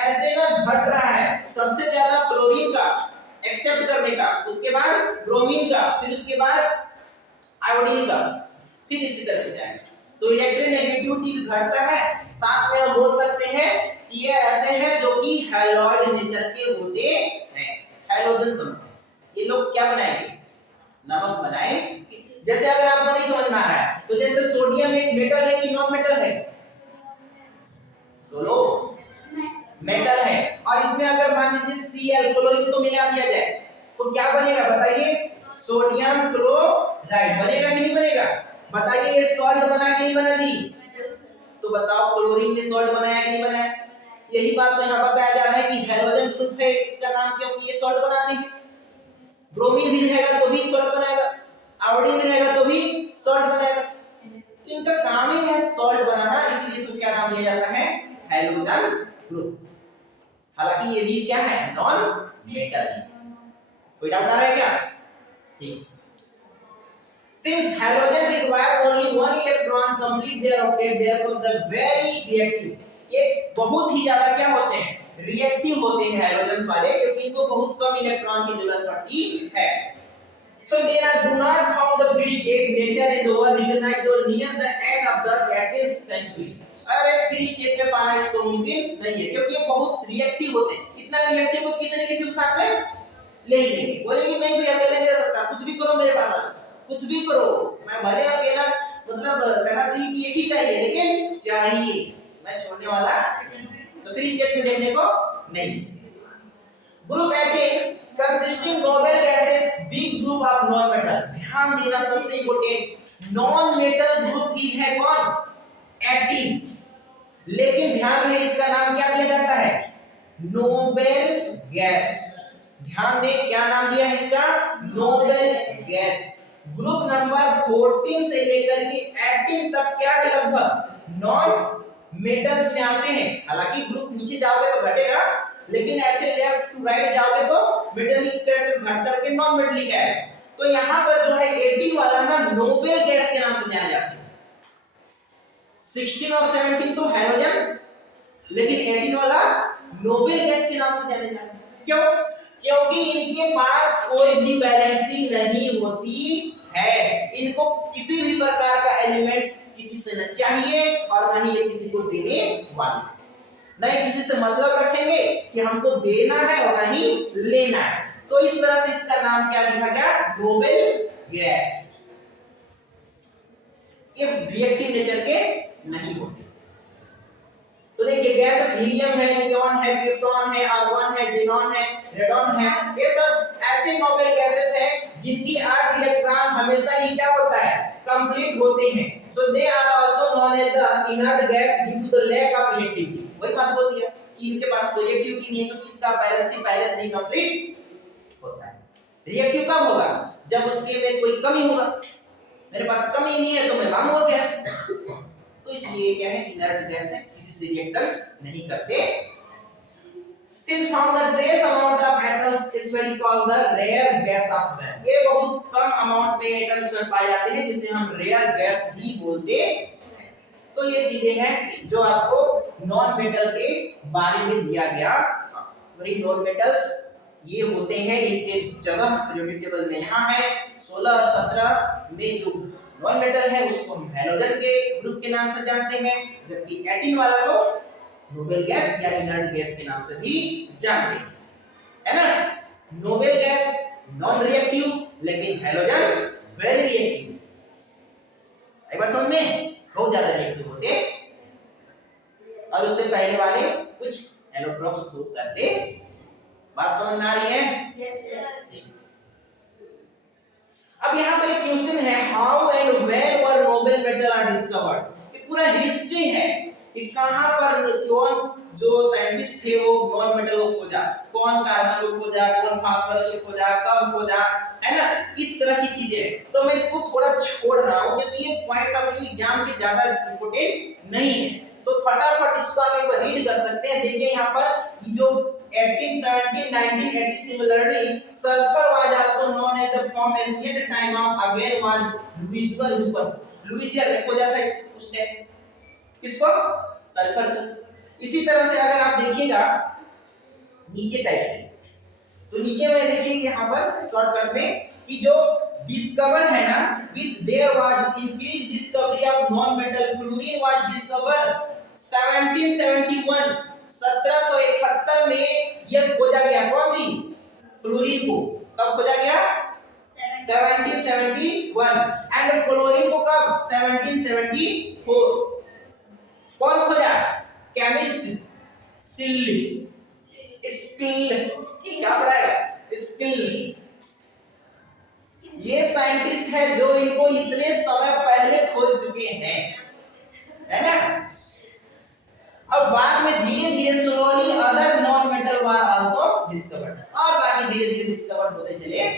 ऐसे ना घट रहा है। सबसे ज्यादा क्लोरीन का एक्सेप्ट करने का, उसके बाद ब्रोमीन का, फिर उसके बाद आयोडीन का, फिर इसी तरह से जाएगा। तो इलेक्ट्रोनेगेटिविटी भी घटता है। साथ में हम बोल सकते हैं कि ये ऐसे हैं जो कि हैलॉइड नेचर के होते हैं। हैलोजन समझ, ये लोग क्या बनाएंगे? नमक बनाएंगे। जैसे अगर आपको नहीं समझ में आ रहा है तो जैसे सोडियम एक मेटल है कि नॉन मेटल है? बोलो। मेटल है। और इसमें अगर मान लीजिए Cl क्लोरीन को मिला दिया जाए तो क्या बनेगा बताइए? सोडियम क्लोराइड बनेगा कि नहीं बनेगा? बताइए, ये सॉल्ट बना कि नहीं बना जी? तो बताओ, क्लोरीन ने सॉल्ट बनाया कि नहीं बनाया? यही बात तो यहाँ बताया जा रहा है कि हैलोजन ग्रुप है इसका नाम, क्योंकि ये सॉल्ट बनाते हैं। ब्रोमीन भी रहेगा तो भी सॉल्ट बनाएगा, आयोडीन भी रहेगा तो भी सॉल्ट बनाएगा। तो इनका काम ही है सॉल्ट बनाना, इसलिए इसको क्या नाम दिया जाता है? Halogen group. हालांकि ये भी क्या है? नॉन मेटल है। कोई डाउट आ रहा है क्या? ठीक। Since halogen require only one electron complete their octet, therefore the very reactive, ये बहुत ही ज्यादा क्या होते हैं? रिएक्टिव होते हैं हैलोजेंस वाले, क्योंकि इनको बहुत कम इलेक्ट्रॉन की जरूरत पड़ती है। So they do not found the free state nature is over recognized or near the end of the 18th century। अरे फ्री स्टेट में पाना इसको मुमकिन नहीं है, क्योंकि ये बहुत रिएक्टिव होते हैं। इतना रिएक्टिव को किसी न किसी के साथ में ले ही लेंगे। बोलेंगे नहीं भैया अकेले नहीं रह सकता, कुछ भी करो मेरे पास, कुछ भी करो, मैं भले अकेला, मतलब कहना चाहिए कि एक ही चाहिए, लेकिन चाहिए, मैं छोड़ने वाला। तो फ्री स्टेट में देखने को नहीं चाहिए। Group 18 consisting noble gases, big group of non metal। ध्यान देना, सबसे इंपॉर्टेंट, नॉन मेटल ग्रुप की है कौन? 18। लेकिन ध्यान रहे इसका नाम क्या दिया जाता है? Noble gas. ध्यान दे, क्या नाम दिया है इसका? Noble gas. ग्रुप नंबर 14 से लेकर के 18 तक क्या है? लगभग नॉन मेटल्स में आते हैं। हालांकि ग्रुप नीचे जाओगे तो घटेगा, लेकिन ऐसे लेफ्ट टू राइट जाओगे तो मेटेलिक कैरेक्टर घट करके नॉन मेटेलिक है। तो यहां पर जो है 18 वाला ना नोबेल गैस के नाम से जाना जाता है। 16 और 17 तो हैलोजन, लेकिन 18 वाला नोबेल गैस के नाम से जाने जाता है। क्यों? क्योंकि इनके पास कोई भी वैलेंसी नहीं होती है। इनको किसी भी प्रकार का एलिमेंट किसी से न चाहिए और न ही ये किसी को देने वाले, नहीं किसी से मतलब रखेंगे कि हमको देना है और नहीं लेना है। तो इस तरह से इसका नाम क्या लिखा गया? Noble gas. ये रिएक्टिव नेचर के नहीं होते। तो देखिए गैसेस हीलियम है, नियॉन है, प्रोटॉन है, आर्गन है, ज़ीनॉन है, रेडॉन है, ये सब ऐसे नोबेल गैसेस हैं जिनकी 8 इलेक्ट्रॉन हमेशा ही क्या होता है? कंप्लीट होते हैं। So they are also known as the inert gas due to the lack of reactivity. वही बात बोल दिया कि इनके पास कोई रिएक्टिविटी नहीं है, क्योंकि इसका बैलेंस ही पहले से ही कंप्लीट होता है। रिएक्टिव कब होगा? जब उसके में कोई कमी होगा। मेरे पास कमी नहीं है तो मैं मांगूंगा कैसे? तो इसलिए क्या है? इनर्ट गैस है, किसी से रिएक्शंस नहीं करते। Since found the trace amount of atoms is very called the rare gas of man। ये बहुत कम अमाउंट में एटम्स पाए जाते हैं, जिसे हम रेयर गैस भी बोलते हैं। तो ये चीजें हैं जो आपको नॉन मेटल के बारे में दिया गया। वही नॉन मेटल्स ये होते हैं, इनके जगह पीरियोडिक टेबल में यहाँ है 16 और 17 में जो नॉन मेटल है उसको हम हैलोजन के ग्रुप के नाम से जानते हैं, जबकि 18 वाला को नोबेल गैस या इनर्ट गैस के नाम से भी जानते हैं, है ना? नोबेल गैस नॉन रिएक्टिव, लेकिन हैलोजन वेरी रिएक्टिव। एक बार समझ में, बहुत ज्यादा रिएक्टिव होते। और उससे पहले वाले कुछ एलोट्रॉप शो करते। बात समझ में आ रही है? Yes, sir. अब यहाँ पर एक क्वेश्चन है, how and where were noble metal are discovered. ये पूरा हिस्ट्री है कि कहां पर कौन जो साइंटिस्ट थे वो नॉन मेटल को खोजा, कौन कार्बन को खोजा, कौन फास्फोरस को खोजा, कब खोजा, है ना, इस तरह की चीजें। तो मैं इसको थोड़ा छोड़ रहा हूं क्योंकि ये पॉइंट ऑफ व्यू एग्जाम के ज्यादा इंपॉर्टेंट नहीं है, तो फटाफट इसको आप एक बार रीड कर सकते हैं। देखिए यहाँ पर ये जो 1817 1980 similarly sulfur was also known as the from ancient time of again was Louisville Hooper। लुइजियर खोजा था इसको उस टाइम, किसको? सल्फर को। इसी तरह से अगर आप देखिएगा नीचे टाइप से, तो नीचे में देखिए यहाँ पर शॉर्टकट में कि जो डिस्कवर है ना, with their was increase discovery of non metal fluorine was discover 1771 1771 में ये खोजा गया। कौन जी? फ्लोरीन को। कब खोजा गया? 1771। एंड क्लोरीन को कब? 1774। कौन खोजा? Chemist skill. क्या पढ़ाएगा? स्किल। ये साइंटिस्ट है जो इनको इतने समय पहले खोज चुके हैं, है ना। अब बाद में धीरे-धीरे slowly other non metal were also discovered, और बाकी धीरे-धीरे डिस्कवर होते चले।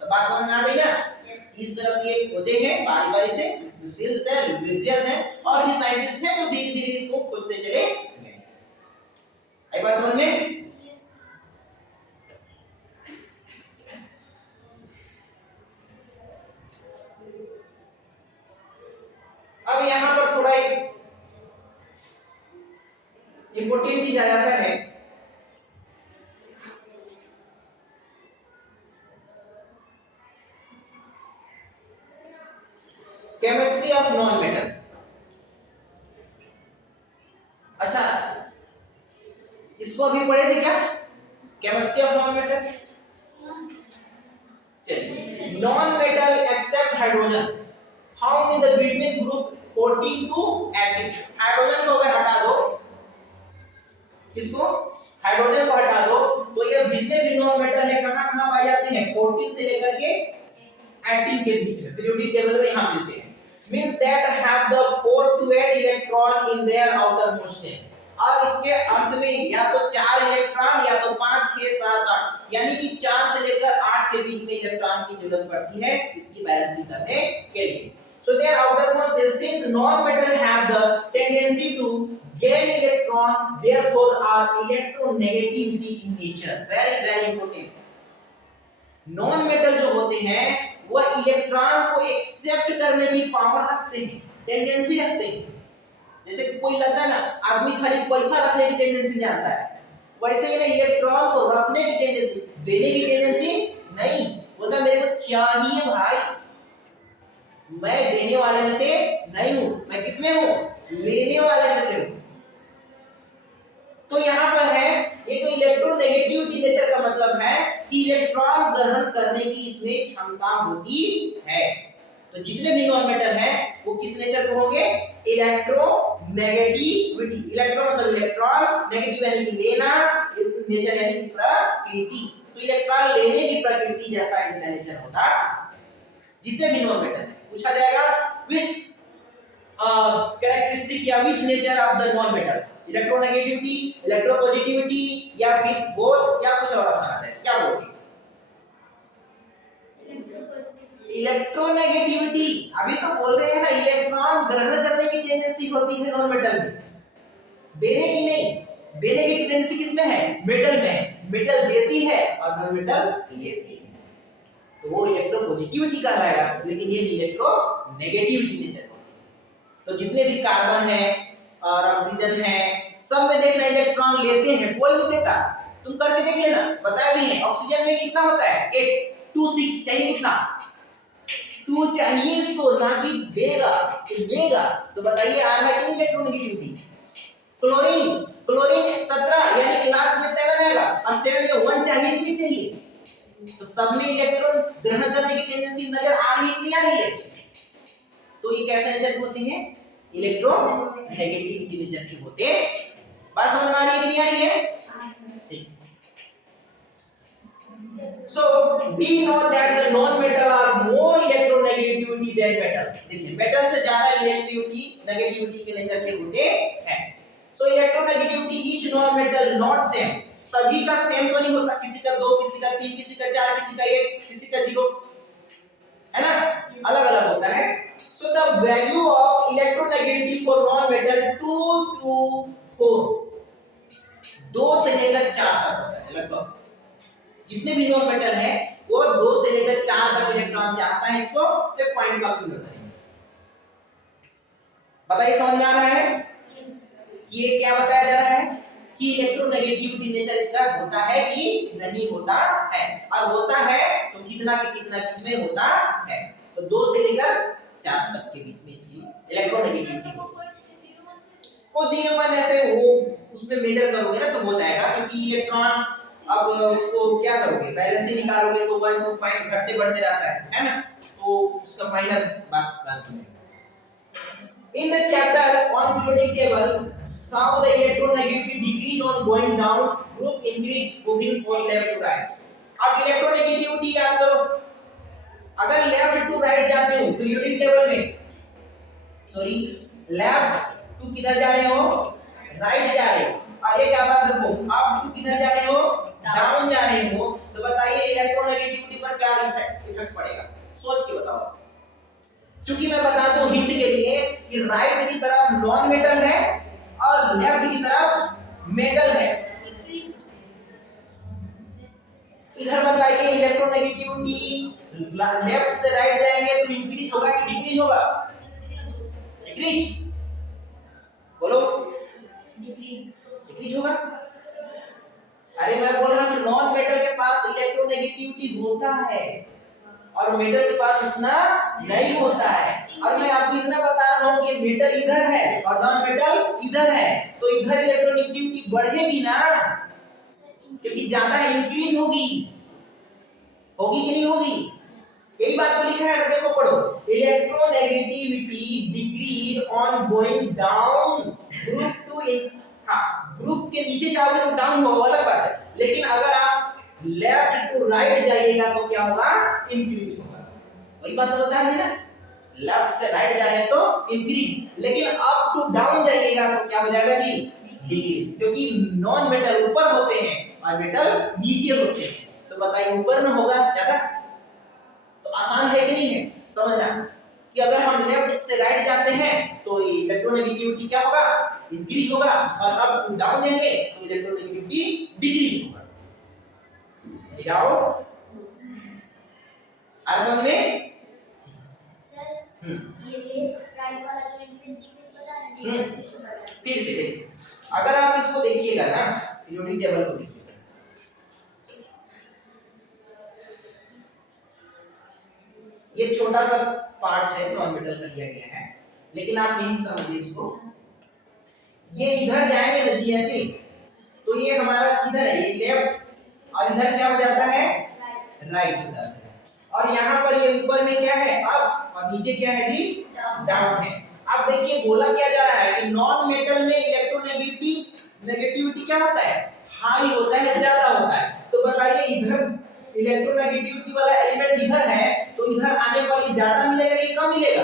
तो बात समझ में आ गई ना? इस तरह से ये खोजे हैं बारी-बारी से, इसमें सेल्स है, लुइजियर है, और भी साइंटिस्ट हैं जो धीरे-धीरे इसको खोजते चले गए। आई बात समझ में? अब यहाँ पर थोड़ा एक इंपॉर्टेंट चीज आ जाता है, केमिस्ट्री ऑफ नॉन मेटल। अच्छा, इसको अभी पढ़े थे क्या? Chemistry of non metal. चलिए, non metal except hydrogen found in the between group 14 to 18। Hydrogen को अगर हटा दो, किसको? हाइड्रोजन को हटा दो, तो ये जितने भी नॉन मेटल है कहां-कहां पाए जाते हैं? 14 से लेकर के 18 के बीच में पीरियोडिक टेबल में यहां मिलते हैं। Means that have the 4 to 8 electron in their outermost shell. और इसके अंत में या तो 4 इलेक्ट्रॉन या तो 5 6 7 8, यानी कि 4 से लेकर 8 के बीच में इलेक्ट्रॉन की जरूरत पड़ती है इसकी बैलेंसिंग करने के लिए। So their outermost shell, since non-metal have the tendency to gain electron, therefore are electronegativity in nature. Very very important. Non-metal जो होते हैं वो इलेक्ट्रॉन को एक्सेप्ट करने की पावर रखते हैं, टेंडेंसी रखते हैं। जैसे कोई लगता है ना, आदमी खाली पैसा रखने की टेंडेंसी जानता है, वैसे ही ना इलेक्ट्रॉन को रखने की टेंडेंसी, देने की टेंडेंसी नहीं। बोलता मेरे को चाहिए भाई, मैं देने वाले में से नहीं हूं, मैं किसमें हूं? लेने वाले में से हूं। तो यहां पर है ये तो इलेक्ट्रोनेगेटिविटी नेचर का मतलब है कि इलेक्ट्रॉन ग्रहण करने की इसमें क्षमता होती है। तो जितने भी नॉन मेटल हैं वो किस नेचर के होंगे? इलेक्ट्रोनेगेटिविटी। इलेक्ट्रो मतलब इलेक्ट्रॉन, नेगेटिव यानी कि लेना, नेचर यानी कि प्रकृति। तो इलेक्ट्रॉन लेने की प्रकृति जैसा इनका नेचर होता जितने भी नॉन मेटल है। पूछा जाएगा विच कैरेक्टरिस्टिक या विच nature of the non metal, electronegativity, electropositivity, या फिर बोथ, या कुछ और ऑप्शन आता है, क्या बोलोगे? इलेक्ट्रोनेगेटिविटी। अभी तो बोल रहे हैं ना, इलेक्ट्रॉन ग्रहण करने की टेंडेंसी होती है नॉन मेटल में, देने की नहीं। देने की टेंडेंसी किसमें है? मेटल में है। मेटल देती है और नॉन मेटल लेती है, तो वो इलेक्ट्रोपॉजिटिविटी का रहेगा, लेकिन ये इलेक्ट्रोनेगेटिविटी नेचर होती है। तो जितने भी कार्बन है और ऑक्सीजन है, सब में देखना इलेक्ट्रॉन लेते हैं, कोई नहीं देता। तुम करके देख लेना, बताया भी है। ऑक्सीजन में कितना होता है? 8 2 6 चाहिए कितना? 2 चाहिए इसको, ना कि देगा कि लेगा। तो बताइए आ रहा है कि नहीं इलेक्ट्रोनेगेटिविटी? क्लोरीन, क्लोरीन 17 यानी कि लास्ट में 7 आएगा, और 7 में 1 चाहिए कि नहीं चाहिए? तो सब में इलेक्ट्रॉन ग्रहण करने की टेंडेंसी नजर आ रही है कि नहीं आ रही है? तो ये कैसे नेचर के होते हैं? इलेक्ट्रोनेगेटिविटी नेचर के होते बात समझ में आ रही है कि नहीं आ रही है? ठीक। So we know that the non-metal are more electronegativity than metal. देखिए मेटल से ज्यादा रिएक्टिविटी नेगेटिविटी के नेचर के होते हैं. So electronegativity each non-metal not same. सभी का सेम तो नहीं होता, किसी का 2, किसी का 3, किसी का 4, किसी का 1, किसी का 0, है ना? अलग अलग होता है. So the value of electronegativity for non-metal 2 to 4, 2 से लेकर 4 तक होता है लगभग. जितने भी नॉन मेटल है वो 2 से लेकर 4 तक इलेक्ट्रॉन चाहता है. इसको एक पॉइंट का उपयोग करेंगे. बताइए समझ में आ रहा है कि ये क्या बताया जा रहा है कि इलेक्ट्रोनेगेटिविटी नेचर इसका होता है कि नहीं होता है, और होता है तो कितना के कितना बीच में होता है. तो 2 से लेकर 4 तक के बीच में इसलिए इलेक्ट्रोनेगेटिविटी वो 0 ऐसे वो उसमें मेजर करोगे ना तो हो जाएगा, क्योंकि इलेक्ट्रॉन अब उसको क्या करोगे, बैलेंस ही निकालोगे तो 1 2 पॉइंट घटते बढ़ते रहता है ना? तो उसका फाइनल बात सुनिए. In the chapter on periodic tables, how the electronegativity decrease on going down, group increase moving from left to right. अब इलेक्ट्रोनेगेटिविटी याद करो, अगर लेफ्ट टू राइट जाते हो पीरियोडिक टेबल में, सॉरी लेफ्ट टू किधर जा रहे हो, राइट जा रहे हो, और एक बात रखो अप टू किधर जा रहे हो, डाउन जा रहे हो, तो बताइए इलेक्ट्रोनेगेटिविटी पर क्या इफेक्ट पड़ेगा, सोच के बताओ. क्योंकि मैं बता दूं हिंट के लिए कि राइट की तरफ नॉन मेटल है और लेफ्ट की तरफ मेटल है. इधर बताइए इलेक्ट्रोनेगेटिविटी लेफ्ट से राइट जाएंगे तो इंक्रीज होगा कि डिक्रीज होगा? डिक्रीज. बोलो डिक्रीज होगा. अरे मैं बोल रहा हूं नॉन मेटल के पास इलेक्ट्रोनेगेटिविटी होता है और मेटल के पास उतना नहीं होता है. और मैं आपको इतना बता रहा हूं कि मेटल इधर है और नॉन मेटल इधर है, तो इधर इलेक्ट्रोनेगेटिविटी बढ़ेगी ना, क्योंकि ज्यादा इंक्रीज होगी. होगी कि नहीं होगी? यही बात तो लिखा है ना, देखो पढ़ो. Electronegativity decrease on going down group two in. हां ग्रुप के नीचे जाओगे तो डाउन होगा, अलग बात है, लेकिन अगर आप लेफ्ट टू राइट जाइएगा तो क्या होगा? इंक्रीज होगा. वही बात तो बता रहे हैं ना, लेफ्ट से राइट जा रहे हैं तो इंक्रीज, लेकिन अप टू डाउन जाइएगा तो क्या हो जाएगा जी? डिक्रीज. क्योंकि नॉन मेटल ऊपर होते हैं और मेटल नीचे होते हैं, तो बताइए ऊपर में होगा ज्यादा. तो आसान है कि नहीं है समझना कि अगर हम लेफ्ट से राइट जाते हैं तो इलेक्ट्रोनेगेटिविटी क्या होगा? इंक्रीज होगा, और अप टू डाउन जाएंगे तो इलेक्ट्रोनेगेटिविटी डिक्रीज होगा. डाउट आ समझ में? सर ये लेफ्ट राइट वाला जो इंक्रीज डिक्रीज बता रहे हैं, फिर से देखिए, अगर आप इसको देखिएगा ना पीरियोडिक टेबल को देखिएगा, ये छोटा सा पार्ट है नॉन मेटल का दिया गया है, लेकिन आप यही समझिए इसको, ये इधर जाएंगे ना जी ऐसे, तो ये हमारा किधर है? ये लेफ्ट, और इधर क्या हो जाता है? राइट हो जाता है. और यहाँ पर ये ऊपर में क्या है? अप, और नीचे क्या है जी? डाउन है. अब देखिए बोला क्या जा रहा है कि नॉन मेटल में नेगेटिविटी क्या होता है? हाई होता है, ज्यादा होता है. तो बताइए इधर इलेक्ट्रोनेगेटिविटी वाला एलिमेंट इधर है, तो इधर आने पर ज्यादा मिलेगा कि कम मिलेगा?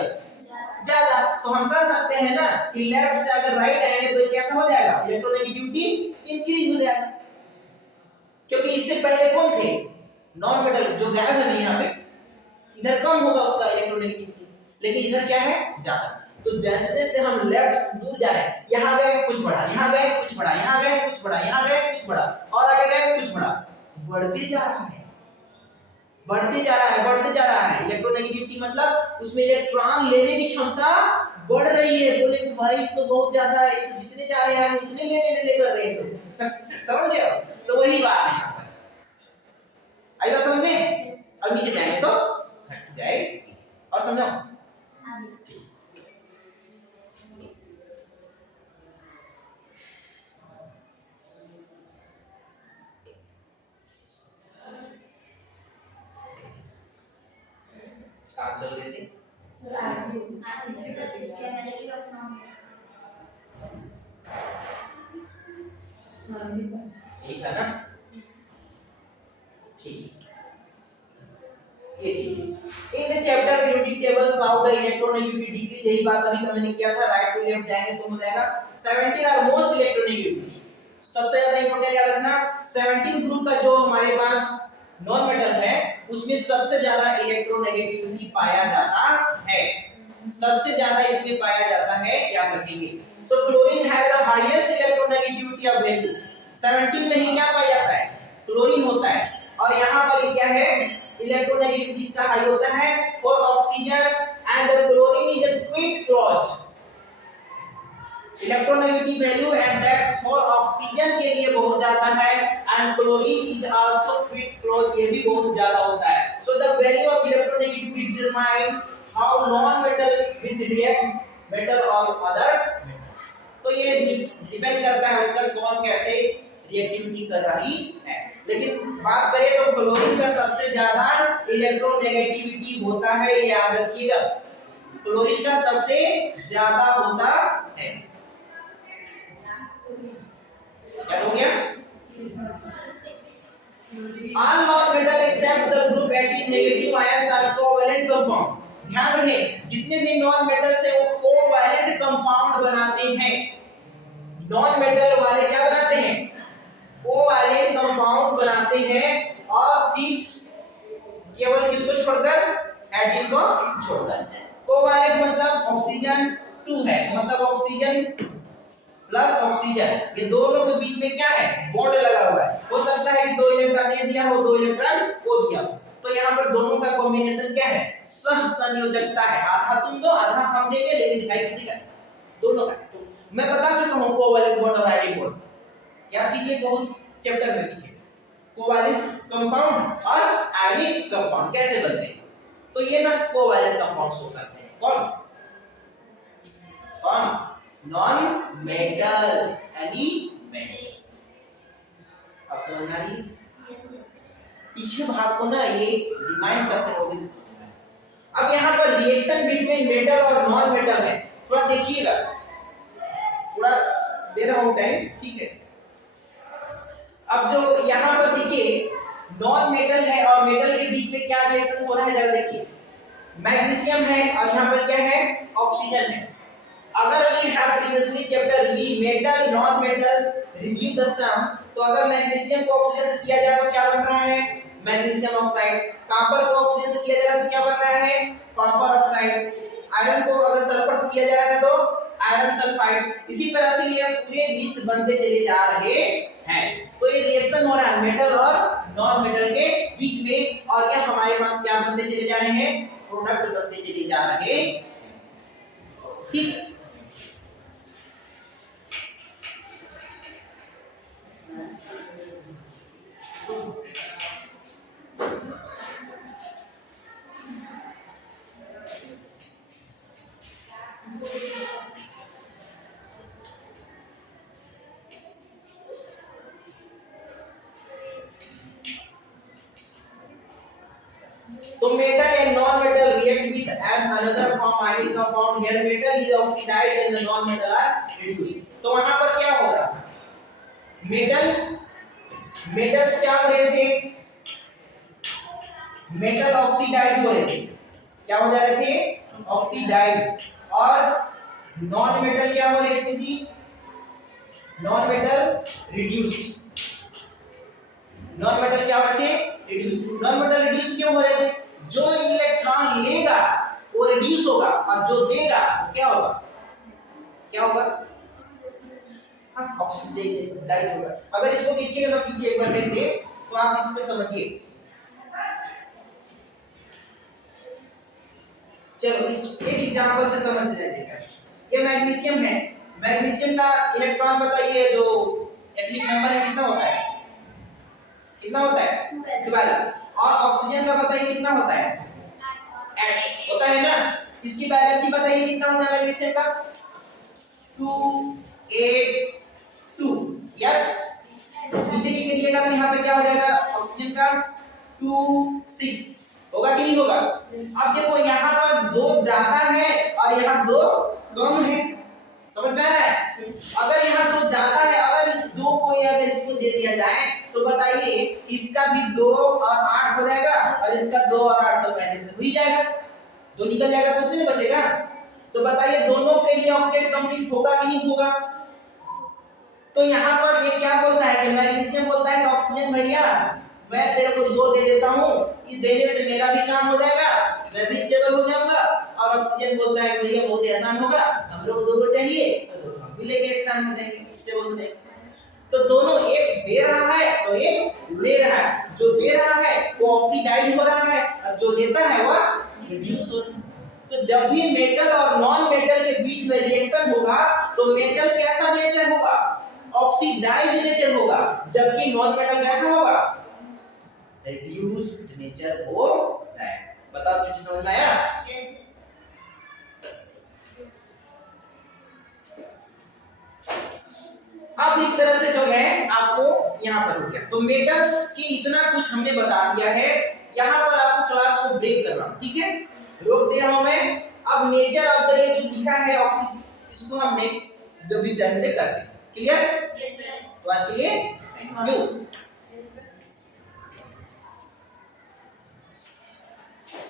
ज्यादा. तो हम कह सकते हैं ना कि लेफ्ट से अगर राइट आएंगे तो कैसा हो जाएगा? इलेक्ट्रोनेगेटिविटी इंक्रीज हो जाएगा, क्योंकि इससे पहले कौन थे? नॉन मेटल जो गायब है यहाँ पे, इधर कम होगा उसका इलेक्ट्रोनेगेटिविटी, लेकिन इधर क्या है? ज्यादा. तो जैसे जैसे हम लेफ्ट से दूर जा रहे हैं, यहाँ गए कुछ बढ़ा, यहाँ गए कुछ बढ़ा, यहाँ गए कुछ बढ़ा, यहाँ गए कुछ बढ़ा, और आगे गए कुछ बढ़ा, बढ़ते जा रहा है, बढ़ते जा रहा है, बढ़ते जा रहा है. इलेक्ट्रोनेगेटिविटी मतलब उसमें इलेक्ट्रॉन लेने की क्षमता बढ़ रही है. बोले कि भाई तो बहुत ज्यादा है, तो जितने जा रहे हैं उतने लेने कर रहे हैं. तो समझ रहे हो? तो वही बात है यहाँ पर. आई बात समझ में? अब नीचे जाएंगे तो घट जाएगी. और समझाओ? कहाँ चल रहे थे? केमिस्ट्री ऑफ नॉन यही था ना, ठीक, ये ठीक है। In the chapter periodic tables how the electronegativity decrease, यही बात अभी मैंने किया था, राइट टू लेफ्ट जाएंगे तो हो जाएगा 17 आर मोस्ट इलेक्ट्रोनेगेटिविटी। सबसे ज्यादा इंपॉर्टेंट याद रखना 17 ग्रुप का जो हमारे पास नॉन मेटल है उसमें सबसे ज्यादा इलेक्ट्रोनेगेटिविटी पाया जाता है, सबसे ज्यादा इसमें पाया जाता है, याद रखेंगे। So chlorine has the highest electronegativity of value, 17 में ही क्या पाया जाता है, क्लोरीन होता है। और यहां पर ये क्या है, इलेक्ट्रोनेगेटिविटी इसका हाई होता है for oxygen and the chlorine is a quick close, electronegative value and that for oxygen के लिए बहुत ज्यादा है and chlorine is also quick close, ये भी बहुत ज्यादा होता है। So the value of electronegativity determine how non metal with react metal और अदर मेटल, तो ये डिपेंड करता है उसका कौन कैसे रिएक्टिविटी कर रही है। लेकिन बात करें तो क्लोरीन का सबसे ज्यादा इलेक्ट्रोनेगेटिविटी होता है, ये याद रखिएगा, क्लोरीन का सबसे ज्यादा होता है। क्या हो गया, all non-metal except the group 18 negative ions are covalent compound, ध्यान रहे जितने भी नॉन मेटल से वो कोवैलेंट कंपाउंड बनाते हैं, नॉन मेटल वाले क्या बनाते हैं, कोवैलेंट कंपाउंड बनाते हैं, और फिर केवल किसको छोड़कर, एडिन को छोड़कर। कोवैलेंट मतलब ऑक्सीजन 2 है, मतलब ऑक्सीजन प्लस ऑक्सीजन, ये दोनों के बीच में क्या है, बॉन्ड लगा हुआ है। हो सकता है कि 2 इलेक्ट्रॉन ये दिया हो, 2 इलेक्ट्रॉन वो दिया हो, तो यहाँ पर दोनों का कॉम्बिनेशन क्या है, सहसंयोजकता है, आधा तुम दो आधा हम देंगे, लेकिन दिखाई किसी का दोनों का। तो मैं बता चुका हूं कोवैलेंट बॉन्ड और आयनिक बॉन्ड, याद कीजिए बहुत चैप्टर में पीछे, कोवैलेंट कंपाउंड और आयनिक कंपाउंड कैसे बनते हैं, तो ये ना कोवैलेंट कंपाउंड शो करते हैं। कौन कौन, नॉन मेटल एलिमेंट। अब समझ आ रही है, पीछे भाग को ना ये रिमाइंड करते रहोगे तो समझ में आएगा। अब यहाँ पर रिएक्शन बिटवीन मेटल और नॉन मेटल है, थोड़ा देखिएगा, थोड़ा दे रहा हूं टाइम, ठीक है। अब जो यहाँ पर देखिए नॉन मेटल है और मेटल के बीच में क्या रिएक्शन हो रहा है, जरा देखिए, मैग्नीशियम है और यहाँ पर क्या है, ऑक्सीजन है। अगर we have previously chapter we metal non metals review the sum, तो अगर मैग्नीशियम को ऑक्सीजन से किया जाए तो क्या बन रहा है, मैग्नीशियम ऑक्साइड, कॉपर को ऑक्सीजन से किया जा रहा है तो क्या बन रहा है, कॉपर ऑक्साइड, आयरन को अगर सल्फर से किया जा रहा है तो आयरन सल्फाइड। इसी तरह से ये पूरे लिस्ट बनते चले जा रहे हैं। तो ये रिएक्शन हो रहा है मेटल और नॉन मेटल के बीच में, और ये हमारे पास क्या बनते चले जा रहे हैं, प्रोडक्ट बनते चले जा रहे हैं, ठीक है। तो metal and non metal react with an another form ionic compound, here metal is oxidised and the non metal are reduced. तो वहां पर क्या हो रहा है, मेटल्स क्या हो रहे थे, मेटल ऑक्सीडाइज हो रहे थे, क्या हो जा रहे थे, ऑक्सीडाइज, और नॉन मेटल क्या हो रहे थे जी, non metal reduce, non metal क्या हो रहे थे, रिड्यूस। नॉन मेटल रिड्यूस क्यों हो रहे थे, जो इलेक्ट्रॉन लेगा वो रिड्यूस होगा और जो देगा वो क्या होगा, क्या होगा, ऑक्सीडाइज होगा। अगर इसको देखिएगा ना पीछे एक बार फिर से, तो आप इसको समझिए। चलो इस एक एग्जांपल से समझ लीजिएगा, ये मैग्नीशियम है, मैग्नीशियम का इलेक्ट्रॉन बताइए, जो एटॉमिक नंबर है कितना होता है, कितना होता है, 12, और ऑक्सीजन का बताइए कितना होता है, 8 होता है ना। इसकी वैलेंसी बताइए कितना होता है मैग्नीशियम का, 2 8 2, यस। नीचे लिख के दिएगा तो यहाँ पे क्या हो जाएगा, ऑक्सीजन का 2 6 होगा कि नहीं होगा। अब देखो यहाँ पर 2 ज्यादा है और यहाँ 2 कम है, समझ में आ रहा है? Yes. अगर यहाँ 2 ज्यादा है, अगर इस 2 को या अगर इसको दे दिया जाए तो बताइए इसका भी 2 और 8 हो जाएगा और इसका 2 और 8 तो पहले से हो ही जाएगा, 2 निकल जाएगा तो कितने बचेगा? तो बताइए दोनों के लिए ऑक्टेट कंप्लीट होगा कि नहीं होगा? तो यहाँ पर ये क्या बोलता है कि मैग्नीशियम बोलता है कि ऑक्सीजन भैया मैं तेरे को 2 दे देता हूँ, ये देने से मेरा भी काम हो जाएगा, मैं भी स्टेबल हो जाऊंगा। और ऑक्सीजन बोलता है कि भैया बहुत ही आसान होगा, हम लोग 2 चाहिए तो हम भी लेके एक साथ हो जाएंगे, स्टेबल हो जाएंगे। तो दोनों एक दे रहा है तो एक ले रहा है, जो दे रहा है वो ऑक्सीडाइज हो रहा है और जो लेता है वह रिड्यूस हो रहा है। तो जब भी मेटल और नॉन मेटल के बीच में रिएक्शन होगा तो मेटल कैसा नेचर होगा? ऑक्सीडाइज्ड नेचर होगा, जबकि नॉन मेटल कैसा होगा? रिड्यूस्ड नेचर हो जाए। बताओ स्टूडेंट समझ में आया? Yes. अब इस तरह से जो है आपको यहाँ पर हो गया। तो मेटल्स की इतना कुछ हमने बता दिया है, यहाँ पर आपको क्लास को ब्रेक कर रहा हूँ, ठीक है? रोक दे रहा हूँ मैं। अब नेचर ऑफ द ये जो लिखा है ऑक्सीजन, इसको हम नेक्स्ट जब भी टाइम पे करते हैं। क्लियर? Yes, sir. तो आज के लिए थैंक यू।